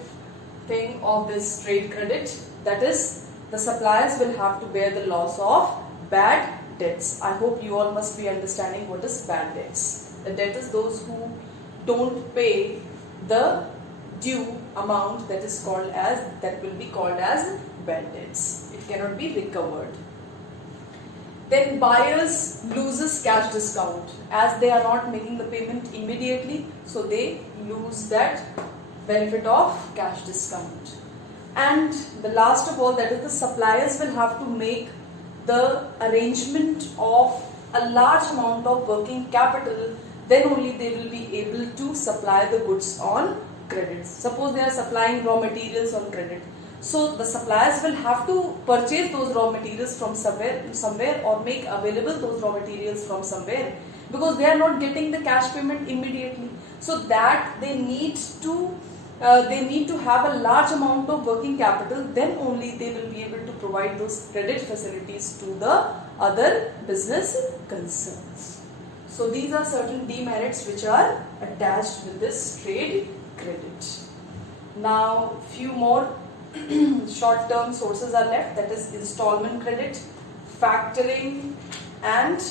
thing of this trade credit. That is, the suppliers will have to bear the loss of bad debts. I hope you all must be understanding what is bad debts. The debt is those who don't pay the due amount, that will be called as bad debts. It cannot be recovered. Then buyers loses cash discount as they are not making the payment immediately, so they lose that benefit of cash discount. And the last of all, that is the suppliers will have to make the arrangement of a large amount of working capital, then only they will be able to supply the goods on credit. Suppose they are supplying raw materials on credit. So the suppliers will have to purchase those raw materials from somewhere or make available those raw materials from somewhere, because they are not getting the cash payment immediately. So that they need to have a large amount of working capital, then only they will be able to provide those credit facilities to the other business concerns. So these are certain demerits which are attached with this trade credit. Now few more short-term sources are left, that is installment credit, factoring, and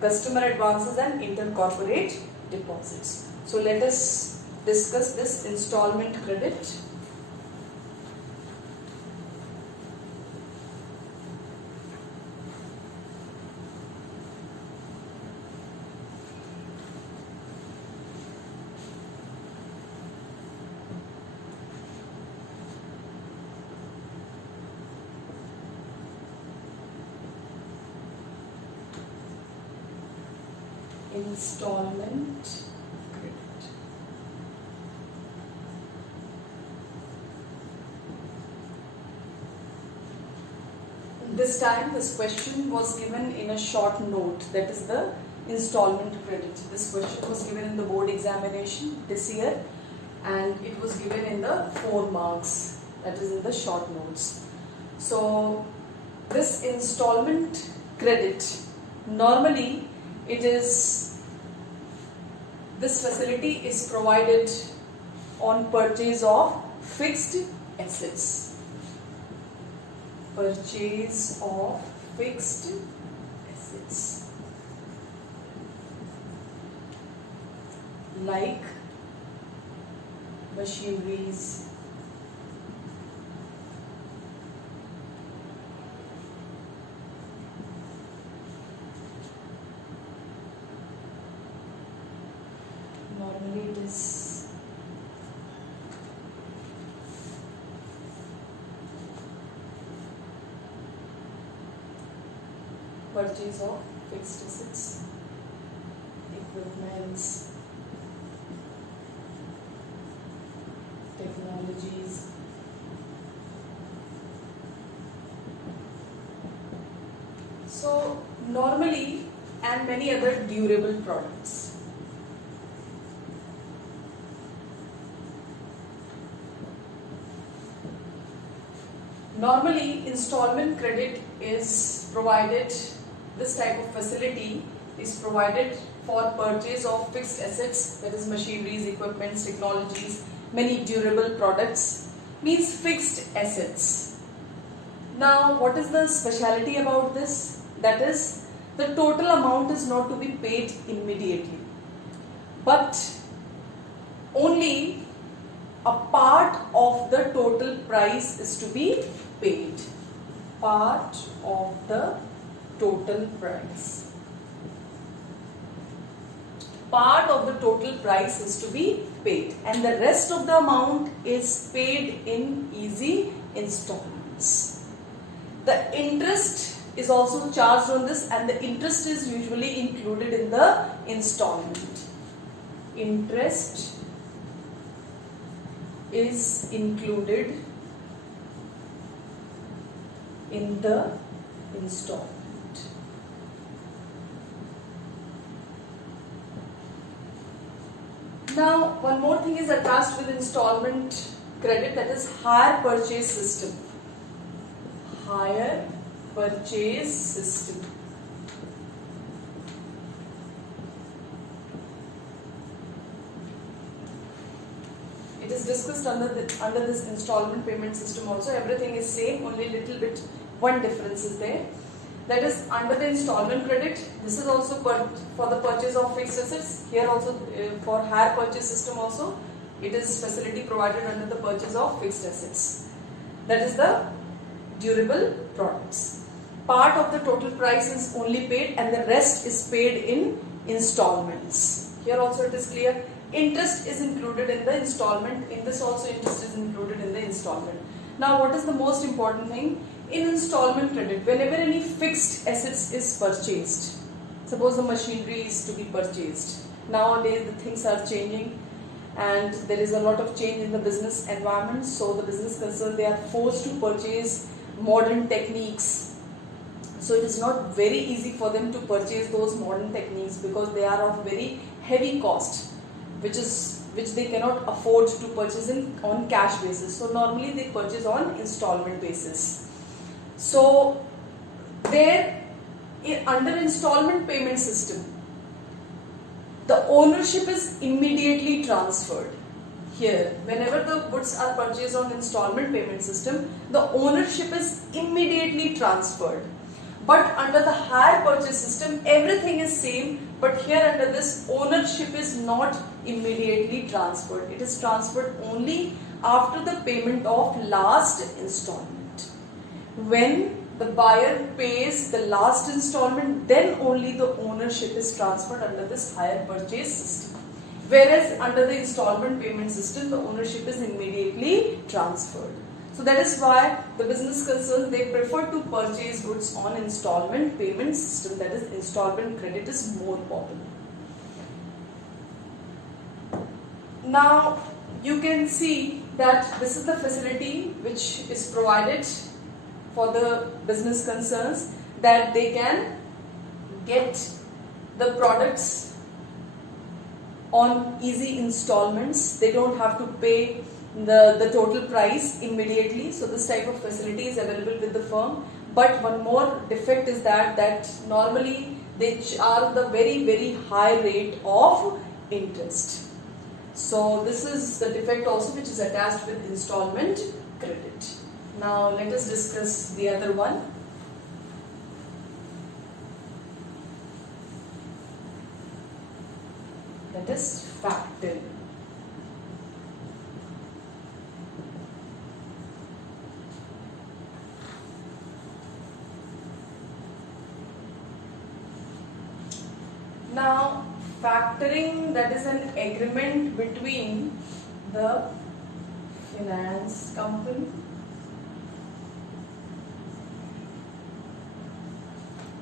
customer advances and intercorporate deposits. So let us discuss this installment credit. Installment credit. This time this question was given in a short note, that is the installment credit. This question was given in the board examination this year and it was given in the 4 marks, that is in the short notes. So this installment credit, normally this facility is provided on purchase of fixed assets. Purchase of fixed assets like machineries, normally it is purchase of fixed assets, equipments, technologies, so normally, and many other durable products. Normally, installment credit is provided, this type of facility is provided for purchase of fixed assets, that is machineries, equipments, technologies, many durable products, means fixed assets. Now what is the speciality about this? That is, the total amount is not to be paid immediately, but only a part of the total price is to be paid. Part of the total price. Part of the total price is to be paid, and the rest of the amount is paid in easy installments. The interest is also charged on this, and the interest is usually included in the installment. Interest is included in the installment. Now, one more thing is attached with installment credit, that is hire purchase system. Hire purchase system. It is discussed under this installment payment system also. Everything is same, only little bit one difference is there. That is under the installment credit. This is also for the purchase of fixed assets. Here also for hire purchase system also, it is facility provided under the purchase of fixed assets. That is the durable products. Part of the total price is only paid, and the rest is paid in installments. Here also it is clear. Interest is included in the installment. In this also interest is included in the installment. Now what is the most important thing? In installment credit, whenever any fixed assets is purchased, suppose the machinery is to be purchased. Nowadays the things are changing and there is a lot of change in the business environment. So the business concerned, they are forced to purchase modern techniques. So it is not very easy for them to purchase those modern techniques because they are of very heavy cost, which they cannot afford to purchase on cash basis. So normally they purchase on installment basis. So there, under installment payment system, the ownership is immediately transferred. Here, whenever the goods are purchased on installment payment system, the ownership is immediately transferred. But under the hire purchase system, everything is same, but here under this, ownership is not immediately transferred. It is transferred only after the payment of last installment. When the buyer pays the last installment, then only the ownership is transferred under this hire purchase system. Whereas under the installment payment system, the ownership is immediately transferred. So that is why the business concerned, they prefer to purchase goods on installment payment system, that is installment credit is more popular. Now you can see that this is the facility which is provided for the business concerns, that they can get the products on easy installments. They don't have to pay the total price immediately. So this type of facility is available with the firm. But one more defect is that normally they charge the very high rate of interest. So this is the defect also which is attached with installment credit. Now let us discuss the other one. That is factoring. Now factoring, that is an agreement between the finance company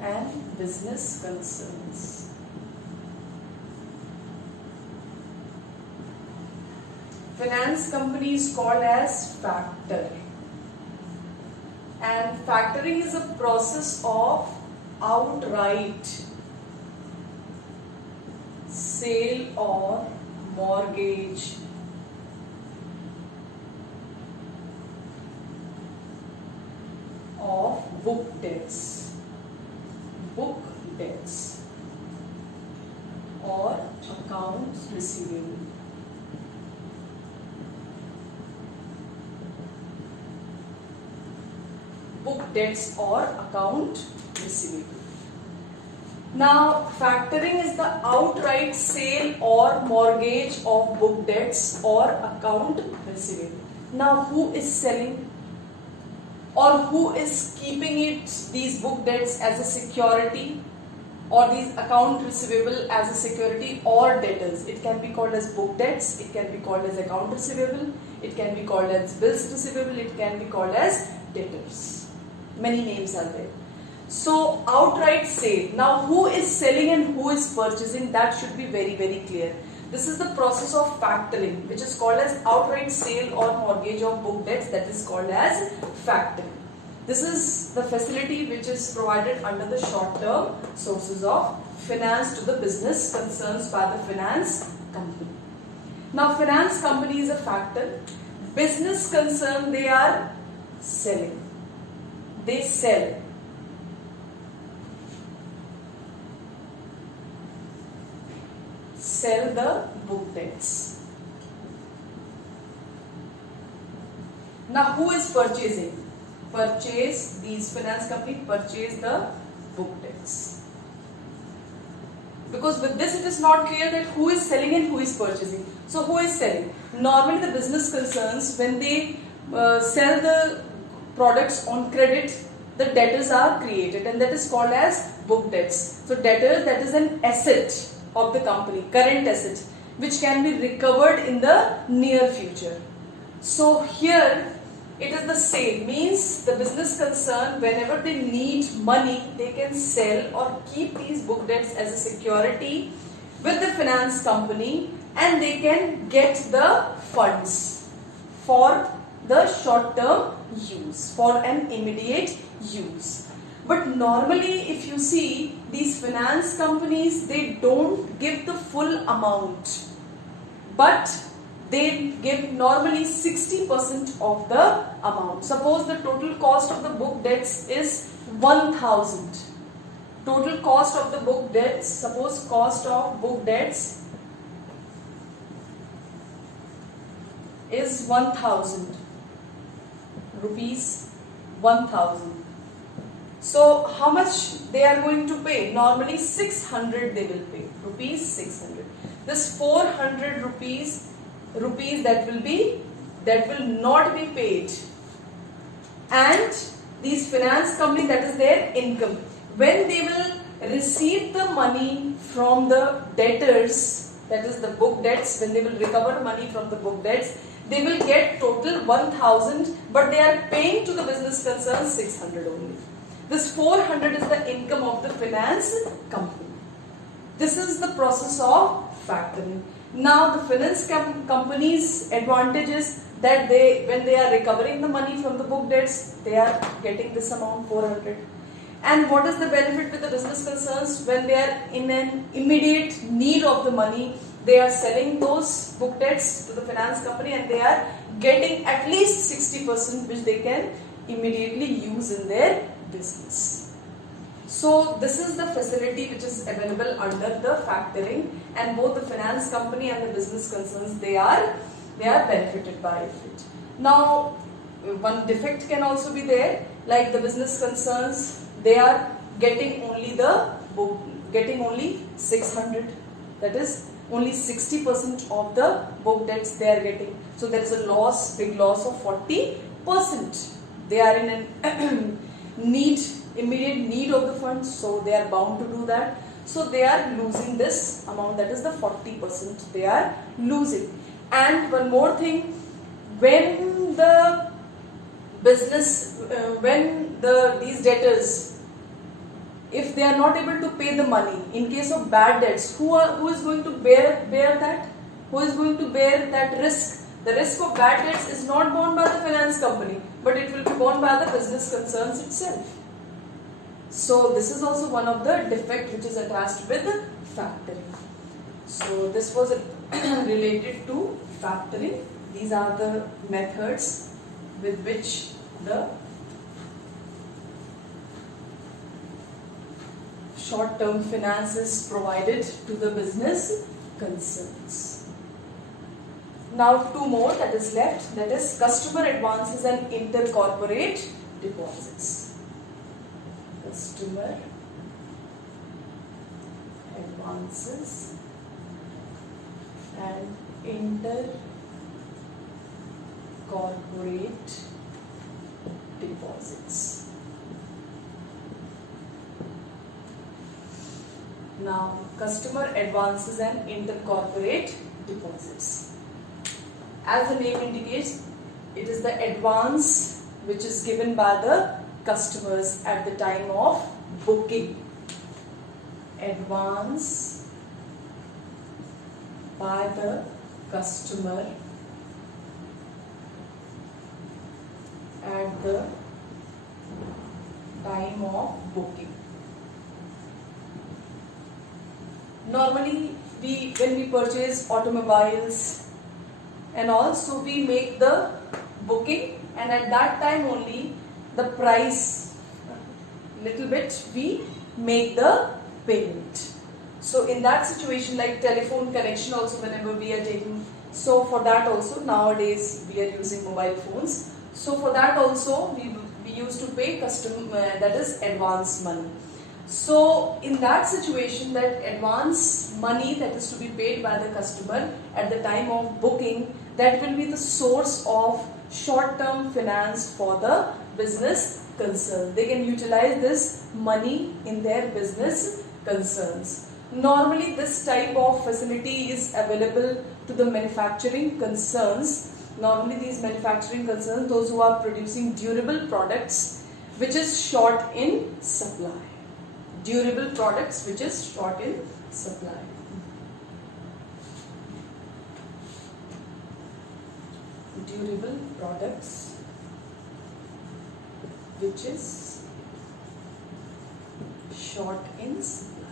and business concerns. Finance company is called as factor, and factoring is a process of outright sale or mortgage of book debts. accounts receivable. Book debts or account receivable. Now, factoring is the outright sale or mortgage of book debts or account receivable. Now, who is selling or who is keeping these book debts as a security or these account receivable as a security or debtors? It can be called as book debts, it can be called as account receivable, it can be called as bills receivable, it can be called as debtors. Many names are there. So outright sale. Now who is selling and who is purchasing, that should be very, very clear. This is the process of factoring, which is called as outright sale or mortgage of book debts, that is called as factoring. This is the facility which is provided under the short-term sources of finance to the business concerns by the finance company. Now finance company is a factor. Business concern, they are selling. They sell. Sell the book debts. Now who is purchasing? These finance company purchase the book debts. Because with this it is not clear that who is selling and who is purchasing. So who is selling? Normally the business concerns, when they sell the products on credit, the debtors are created and that is called as book debts. So debtors, that is an asset of the company, current asset, which can be recovered in the near future. So here it is the same, means the business concern, whenever they need money, they can sell or keep these book debts as a security with the finance company and they can get the funds for the short-term use, for an immediate use. But normally if you see, these finance companies, they don't give the full amount, but they give normally 60% of the amount. Suppose the total cost of the book debts is 1,000. Total cost of the book debts, suppose cost of book debts is 1,000 rupees, 1,000. So how much they are going to pay? Normally 600 they will pay, rupees 600. This 400 rupees that will not be paid. And these finance company, that is their income. When they will receive the money from the debtors, that is the book debts, when they will recover money from the book debts, they will get total 1,000, but they are paying to the business concern 600 only. This 400 is the income of the finance company. This is the process of factoring. Now the finance company's advantage is that when they are recovering the money from the book debts, they are getting this amount 400. And what is the benefit with the business concerns? When they are in an immediate need of the money, they are selling those book debts to the finance company and they are getting at least 60%, which they can immediately use in their business. So this is the facility which is available under the factoring, and both the finance company and the business concerns, they are benefited by it. Now one defect can also be there, like the business concerns, they are getting only only 600, that is only 60% of the book debts they are getting. So there is a loss, big loss of 40%. They are in an immediate need of the funds, so they are bound to do that. So they are losing this amount, that is the 40% they are losing. And one more thing, when the business, these debtors, if they are not able to pay the money, in case of bad debts, who is going to bear that? Who is going to bear that risk? The risk of bad debts is not borne by the finance company, but it will be borne by the business concerns itself. So this is also one of the defect which is attached with factoring. So this was related to factoring. These are the methods with which the short-term finance is provided to the business concerns. Now two more that is left, that is customer advances and intercorporate deposits. Customer advances and intercorporate deposits. Now, customer advances and intercorporate deposits. As the name indicates, it is the advance which is given by the customers at the time of booking. Advance by the customer at the time of booking. Normally, when we purchase automobiles and all, so we make the booking, and at that time only the price little bit we make the payment. So in that situation, like telephone connection also, whenever we are taking, so for that also nowadays we are using mobile phones. So for that also we used to pay that is advance money. So in that situation, that advance money that is to be paid by the customer at the time of booking, that will be the source of short-term finance for the business concern. They can utilize this money in their business concerns. Normally this type of facility is available to the manufacturing concerns. Normally these manufacturing concerns, those who are producing durable products which is short in supply. Durable products which is short in supply. Durable products which is short in supply.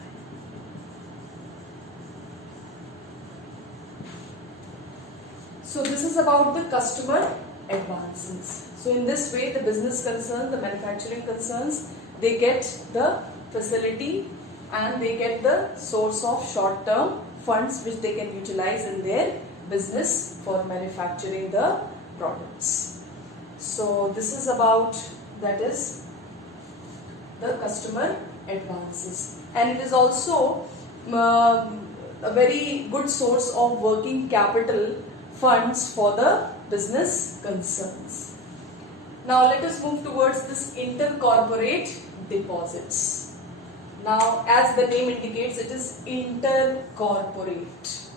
So this is about the customer advances. So in this way, the business concern, the manufacturing concerns, they get the facility and they get the source of short-term funds which they can utilize in their business for manufacturing the products. So this is about, that is the customer advances, and it is also a very good source of working capital funds for the business concerns. Now let us move towards this intercorporate deposits. Now, as the name indicates, it is intercorporate.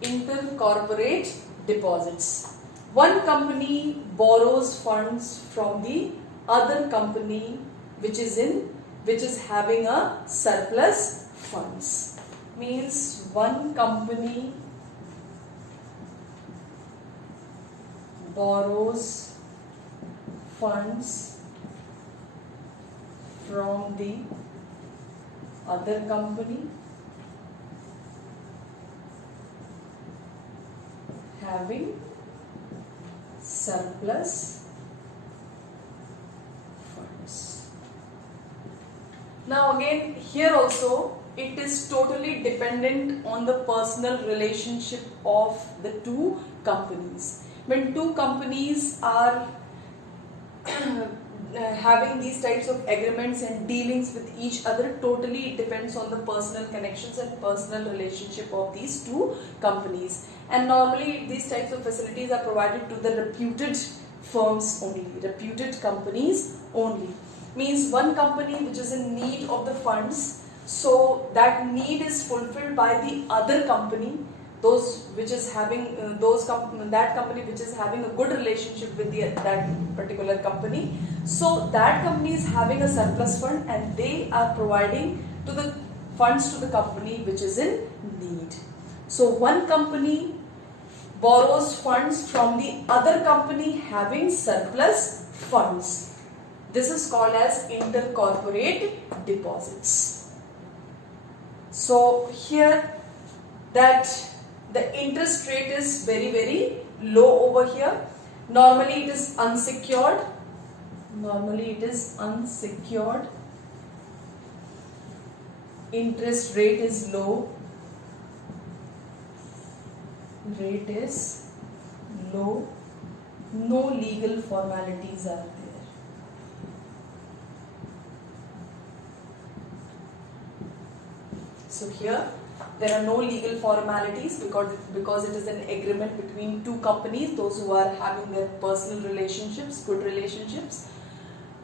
Intercorporate deposits. One company borrows funds from the other company which is having a surplus funds. Means one company borrows funds from the other company having surplus funds. Now again, here also it is totally dependent on the personal relationship of the two companies. When two companies are having these types of agreements and dealings with each other, totally it depends on the personal connections and personal relationship of these two companies. And normally these types of facilities are provided to the reputed firms only, reputed companies only. Means one company which is in need of the funds, so that need is fulfilled by the other company, those which is having that company which is having a good relationship with that particular company. So that company is having a surplus fund and they are providing to the funds to the company which is in need. So one company borrows funds from the other company having surplus funds. This is called as intercorporate deposits. So here that the interest rate is very, very low over here. Normally it is unsecured. Interest rate is low. rate is low, no legal formalities are there. So here there are no legal formalities because it is an agreement between two companies, those who are having their personal relationships, good relationships.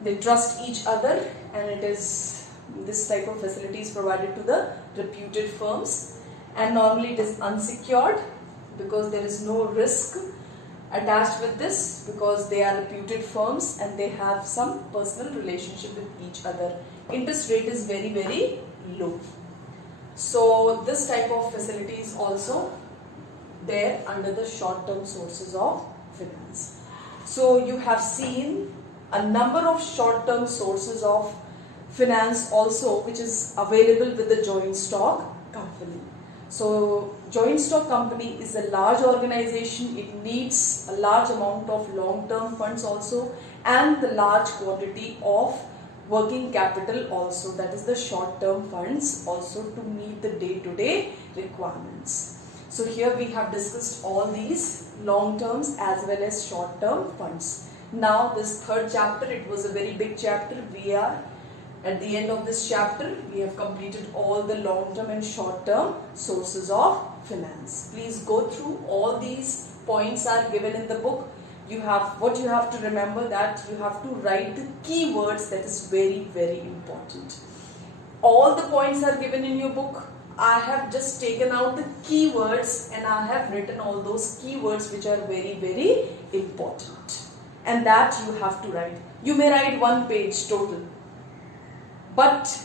They trust each other, and it is this type of facility is provided to the reputed firms, and normally it is unsecured because there is no risk attached with this because they are reputed firms and they have some personal relationship with each other. Interest rate is very, very low. So this type of facility is also there under the short-term sources of finance. So you have seen a number of short-term sources of finance also which is available with the joint stock company. So joint stock company is a large organization. It needs a large amount of long-term funds also and the large quantity of working capital also, that is the short-term funds also to meet the day-to-day requirements. So here we have discussed all these long-terms as well as short-term funds. Now this third chapter, it was a very big chapter. We are at the end of this chapter. We have completed all the long-term and short-term sources of finance. Please go through all these points are given in the book. What you have to remember that you have to write the keywords. That is very, very important. All the points are given in your book. I have just taken out the keywords and I have written all those keywords which are very, very important. And that you have to write. You may write 1 page total. But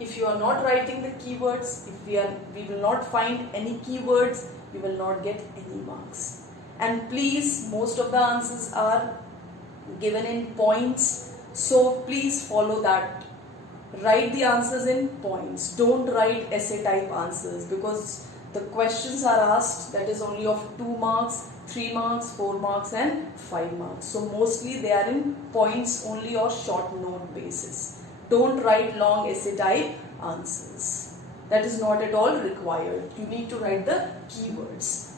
if you are not writing the keywords, we will not find any keywords, you will not get any marks. And please, most of the answers are given in points. So please follow that. Write the answers in points. Don't write essay type answers because the questions are asked that is only of 2 marks, 3 marks, 4 marks and 5 marks. So mostly they are in points only or short note basis. Don't write long essay type answers. That is not at all required. You need to write the keywords.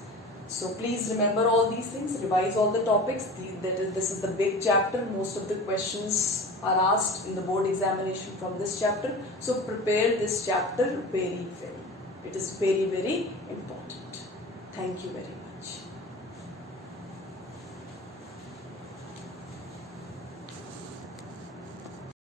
So please remember all these things, revise all the topics. This is the big chapter. Most of the questions are asked in the board examination from this chapter. So prepare this chapter very well. It is very, very important. Thank you very much.